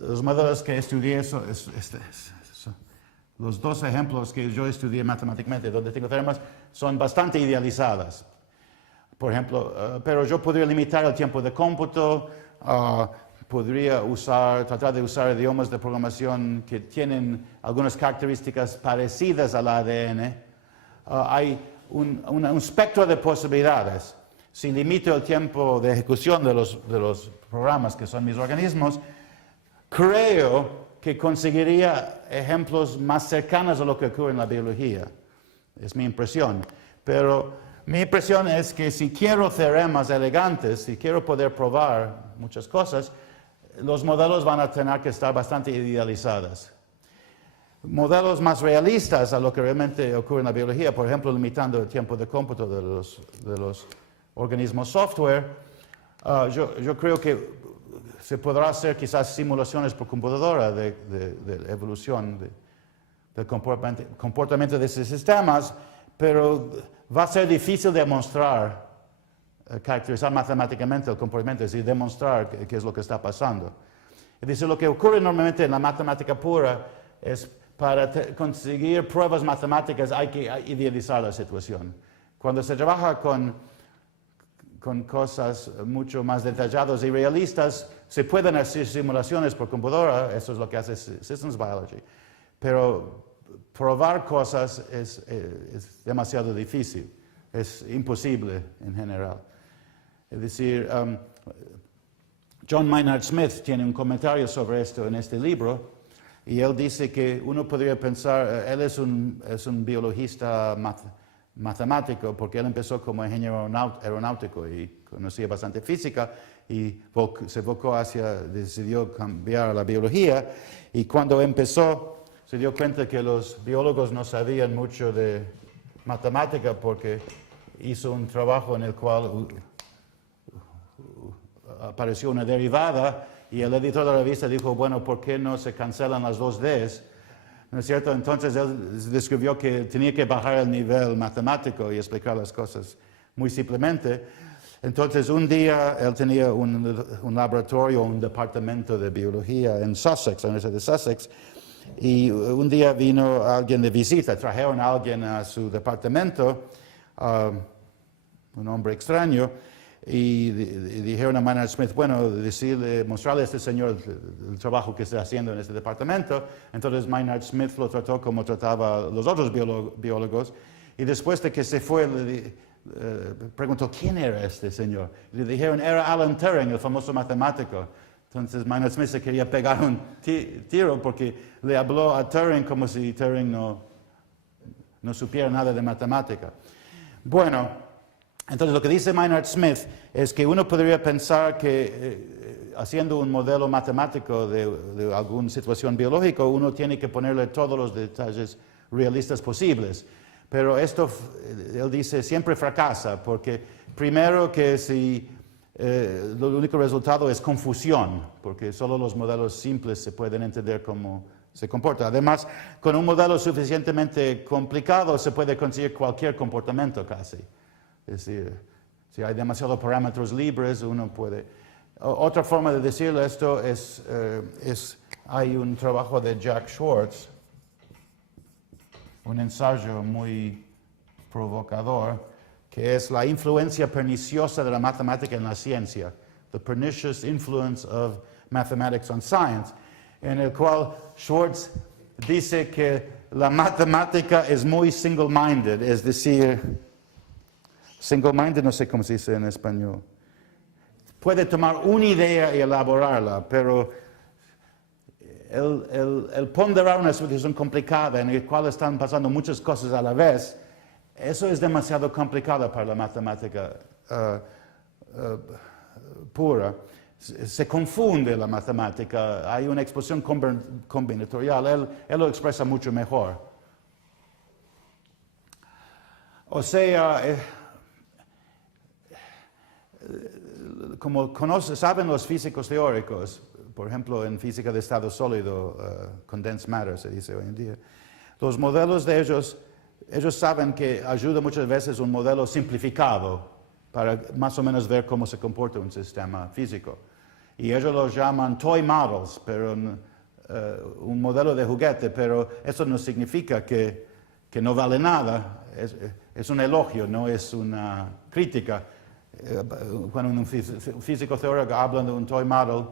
Los modelos que estudié, los dos ejemplos que yo estudié matemáticamente, donde tengo teoremas, son bastante idealizadas. Por ejemplo, pero yo podría limitar el tiempo de cómputo, podría tratar de usar idiomas de programación que tienen algunas características parecidas al ADN. Hay un espectro de posibilidades. Si limito el tiempo de ejecución de los programas que son mis organismos, creo que conseguiría ejemplos más cercanos a lo que ocurre en la biología. Es mi impresión. Pero mi impresión es que si quiero teoremas elegantes, si quiero poder probar muchas cosas, los modelos van a tener que estar bastante idealizados. Modelos más realistas a lo que realmente ocurre en la biología, por ejemplo, limitando el tiempo de cómputo de los organismos software, yo creo que se podrá hacer quizás simulaciones por computadora de evolución del comportamiento de esos sistemas, pero va a ser difícil demostrar, caracterizar matemáticamente el comportamiento, es decir, demostrar qué es lo que está pasando. Es decir, lo que ocurre normalmente en la matemática pura es para conseguir pruebas matemáticas hay que idealizar la situación. Cuando se trabaja con cosas mucho más detalladas y realistas, se pueden hacer simulaciones por computadora, eso es lo que hace Systems Biology, pero probar cosas es demasiado difícil, es imposible en general. Es decir, John Maynard Smith tiene un comentario sobre esto en este libro, y él dice que uno podría pensar, él es un biologista matemático, porque él empezó como ingeniero aeronáutico y conocía bastante física, y decidió cambiar a la biología, y cuando empezó se dio cuenta que los biólogos no sabían mucho de matemática porque hizo un trabajo en el cual apareció una derivada y el editor de la revista dijo, bueno, ¿por qué no se cancelan las dos Ds? ¿No es cierto? Entonces él describió que tenía que bajar el nivel matemático y explicar las cosas muy simplemente. Entonces un día él tenía un laboratorio, un departamento de biología en Sussex, en la Universidad de Sussex, Y un día vino alguien de visita, trajeron a alguien a su departamento, un hombre extraño, y dijeron a Maynard Smith, bueno, mostrarle a este señor el trabajo que está haciendo en este departamento. Entonces Maynard Smith lo trató como trataba a los otros biólogos, y después de que se fue, preguntó quién era este señor. Le dijeron, era Alan Turing, el famoso matemático. Entonces Maynard Smith se quería pegar un tiro porque le habló a Turing como si Turing no supiera nada de matemática. Bueno, entonces lo que dice Maynard Smith es que uno podría pensar que haciendo un modelo matemático de alguna situación biológica, uno tiene que ponerle todos los detalles realistas posibles. Pero esto, él dice, siempre fracasa, porque primero que si el único resultado es confusión, porque solo los modelos simples se pueden entender cómo se comporta. Además, con un modelo suficientemente complicado se puede conseguir cualquier comportamiento casi. Es decir, si hay demasiados parámetros libres, uno puede... Otra forma de decirlo esto hay un trabajo de Jack Schwartz, un ensayo muy provocador, que es la influencia perniciosa de la matemática en la ciencia, The Pernicious Influence of Mathematics on Science, en el cual Schwartz dice que la matemática es muy single-minded, es decir, single-minded no sé cómo se dice en español. Puede tomar una idea y elaborarla, pero el ponderar una situación complicada en la cual están pasando muchas cosas a la vez, eso es demasiado complicado para la matemática pura. Se confunde la matemática, hay una expresión combinatorial, él lo expresa mucho mejor. O sea, como saben los físicos teóricos, por ejemplo, en física de estado sólido, condensed matter se dice hoy en día, los modelos de ellos saben que ayuda muchas veces un modelo simplificado para más o menos ver cómo se comporta un sistema físico. Y ellos lo llaman toy models, pero un modelo de juguete, pero eso no significa que no vale nada, es un elogio, no es una crítica. Cuando un físico teórico habla de un toy model,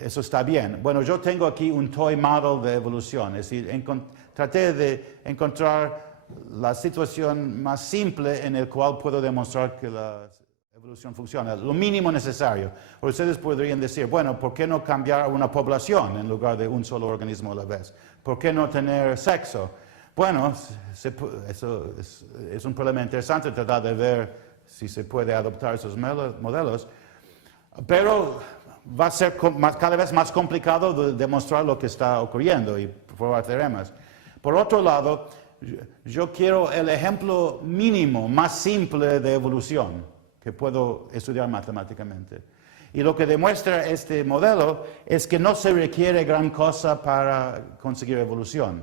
eso está bien. Bueno, yo tengo aquí un toy model de evolución, es decir, traté de encontrar la situación más simple en la cual puedo demostrar que la evolución funciona, lo mínimo necesario. O ustedes podrían decir, bueno, ¿por qué no cambiar una población en lugar de un solo organismo a la vez? ¿Por qué no tener sexo? Bueno, eso es un problema interesante, tratar de ver si se puede adoptar esos modelos, pero va a ser cada vez más complicado de demostrar lo que está ocurriendo y probar teoremas. Por otro lado, yo quiero el ejemplo mínimo, más simple de evolución que puedo estudiar matemáticamente. Y lo que demuestra este modelo es que no se requiere gran cosa para conseguir evolución.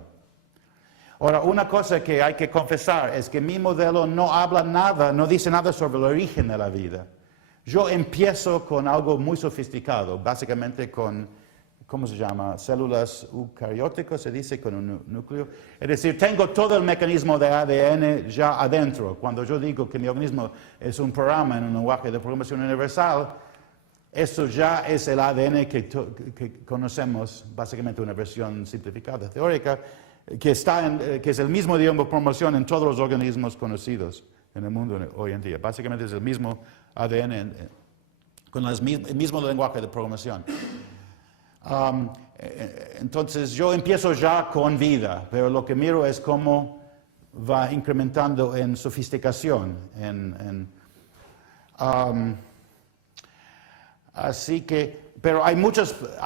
Ahora, una cosa que hay que confesar es que mi modelo no habla nada, no dice nada sobre el origen de la vida. Yo empiezo con algo muy sofisticado, básicamente con, ¿cómo se llama? Células eucarióticas, se dice, con un núcleo. Es decir, tengo todo el mecanismo de ADN ya adentro. Cuando yo digo que mi organismo es un programa en un lenguaje de programación universal, eso ya es el ADN que conocemos, básicamente una versión simplificada teórica, que es el mismo idioma de programación en todos los organismos conocidos en el mundo hoy en día. Básicamente es el mismo ADN con el mismo lenguaje de programación. Entonces yo empiezo ya con vida, pero lo que miro es cómo va incrementando en sofisticación. Así que, pero hay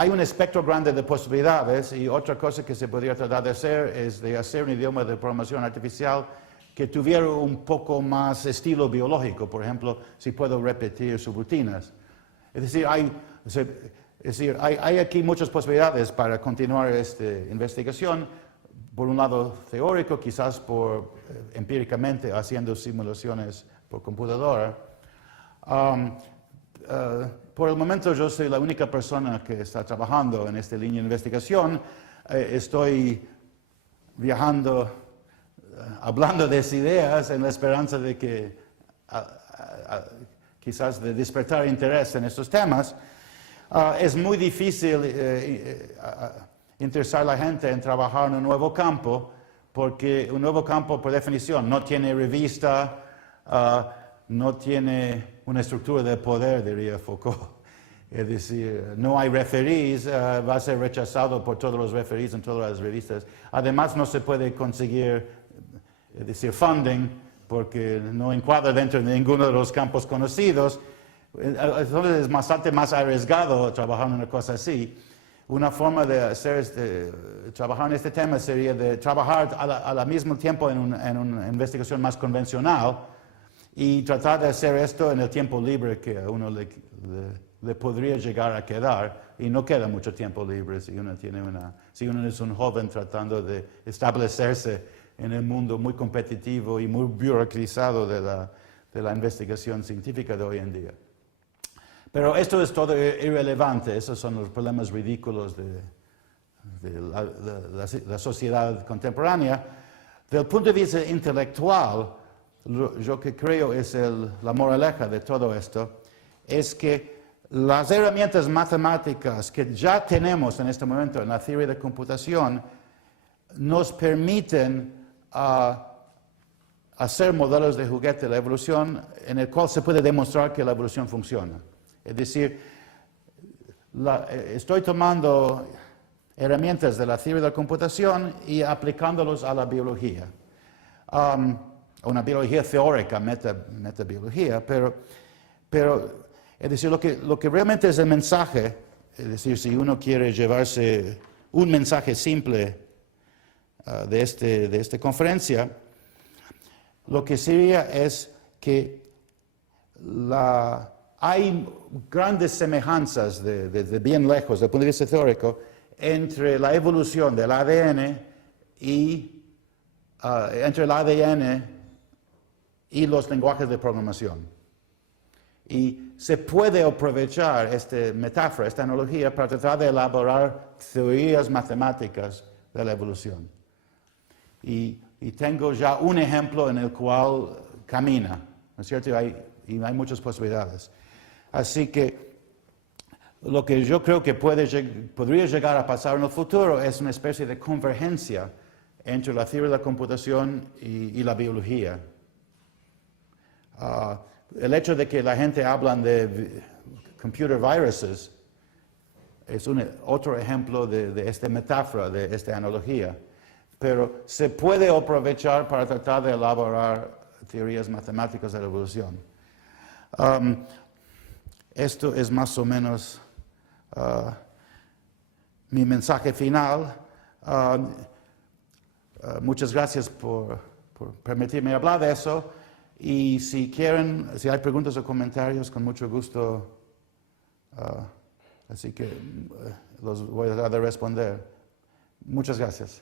un espectro grande de posibilidades, y otra cosa que se podría tratar de hacer es de hacer un idioma de programación artificial que tuviera un poco más estilo biológico. Por ejemplo, si puedo repetir subrutinas. Es decir, hay aquí muchas posibilidades para continuar esta investigación. Por un lado teórico, quizás empíricamente haciendo simulaciones por computadora. Por el momento yo soy la única persona que está trabajando en esta línea de investigación. estoy viajando, hablando de esas ideas en la esperanza de que quizás de despertar interés en estos temas. Es muy difícil interesar a la gente en trabajar en un nuevo campo, porque un nuevo campo, por definición, no tiene revista, no tiene una estructura de poder, diría Foucault. Es decir, no hay referees, va a ser rechazado por todos los referees en todas las revistas. Además, no se puede conseguir, es decir, funding, porque no encuadra dentro de ninguno de los campos conocidos. Entonces es bastante más arriesgado trabajar en una cosa así. Una forma de trabajar en este tema sería de trabajar al mismo tiempo en una investigación más convencional y tratar de hacer esto en el tiempo libre que a uno le podría llegar a quedar, y no queda mucho tiempo libre si uno es un joven tratando de establecerse en el mundo muy competitivo y muy burocratizado de la investigación científica de hoy en día. Pero esto es todo irrelevante, esos son los problemas ridículos de la sociedad contemporánea. Del punto de vista intelectual, yo que creo es la moraleja de todo esto, es que las herramientas matemáticas que ya tenemos en este momento en la teoría de computación nos permiten hacer modelos de juguete de la evolución en el cual se puede demostrar que la evolución funciona. Es decir, estoy tomando herramientas de la teoría de la computación y aplicándolos a la biología. Una biología teórica, metabiología, pero es decir, lo que realmente es el mensaje, es decir, si uno quiere llevarse un mensaje simple de esta conferencia, lo que sería es que hay grandes semejanzas desde bien lejos, desde el punto de vista teórico, entre la evolución del ADN y los lenguajes de programación. Y se puede aprovechar esta metáfora, esta analogía, para tratar de elaborar teorías matemáticas de la evolución. Y tengo ya un ejemplo en el cual camina, ¿no es cierto? Y hay muchas posibilidades. Así que lo que yo creo que podría llegar a pasar en el futuro es una especie de convergencia entre la teoría de la computación y la biología. El hecho de que la gente habla de computer viruses es otro ejemplo de esta metáfora, de esta analogía. Pero se puede aprovechar para tratar de elaborar teorías matemáticas de la evolución. Esto es más o menos mi mensaje final. Muchas gracias por permitirme hablar de eso. Y si hay preguntas o comentarios, con mucho gusto, así que los voy a tratar de responder. Muchas gracias.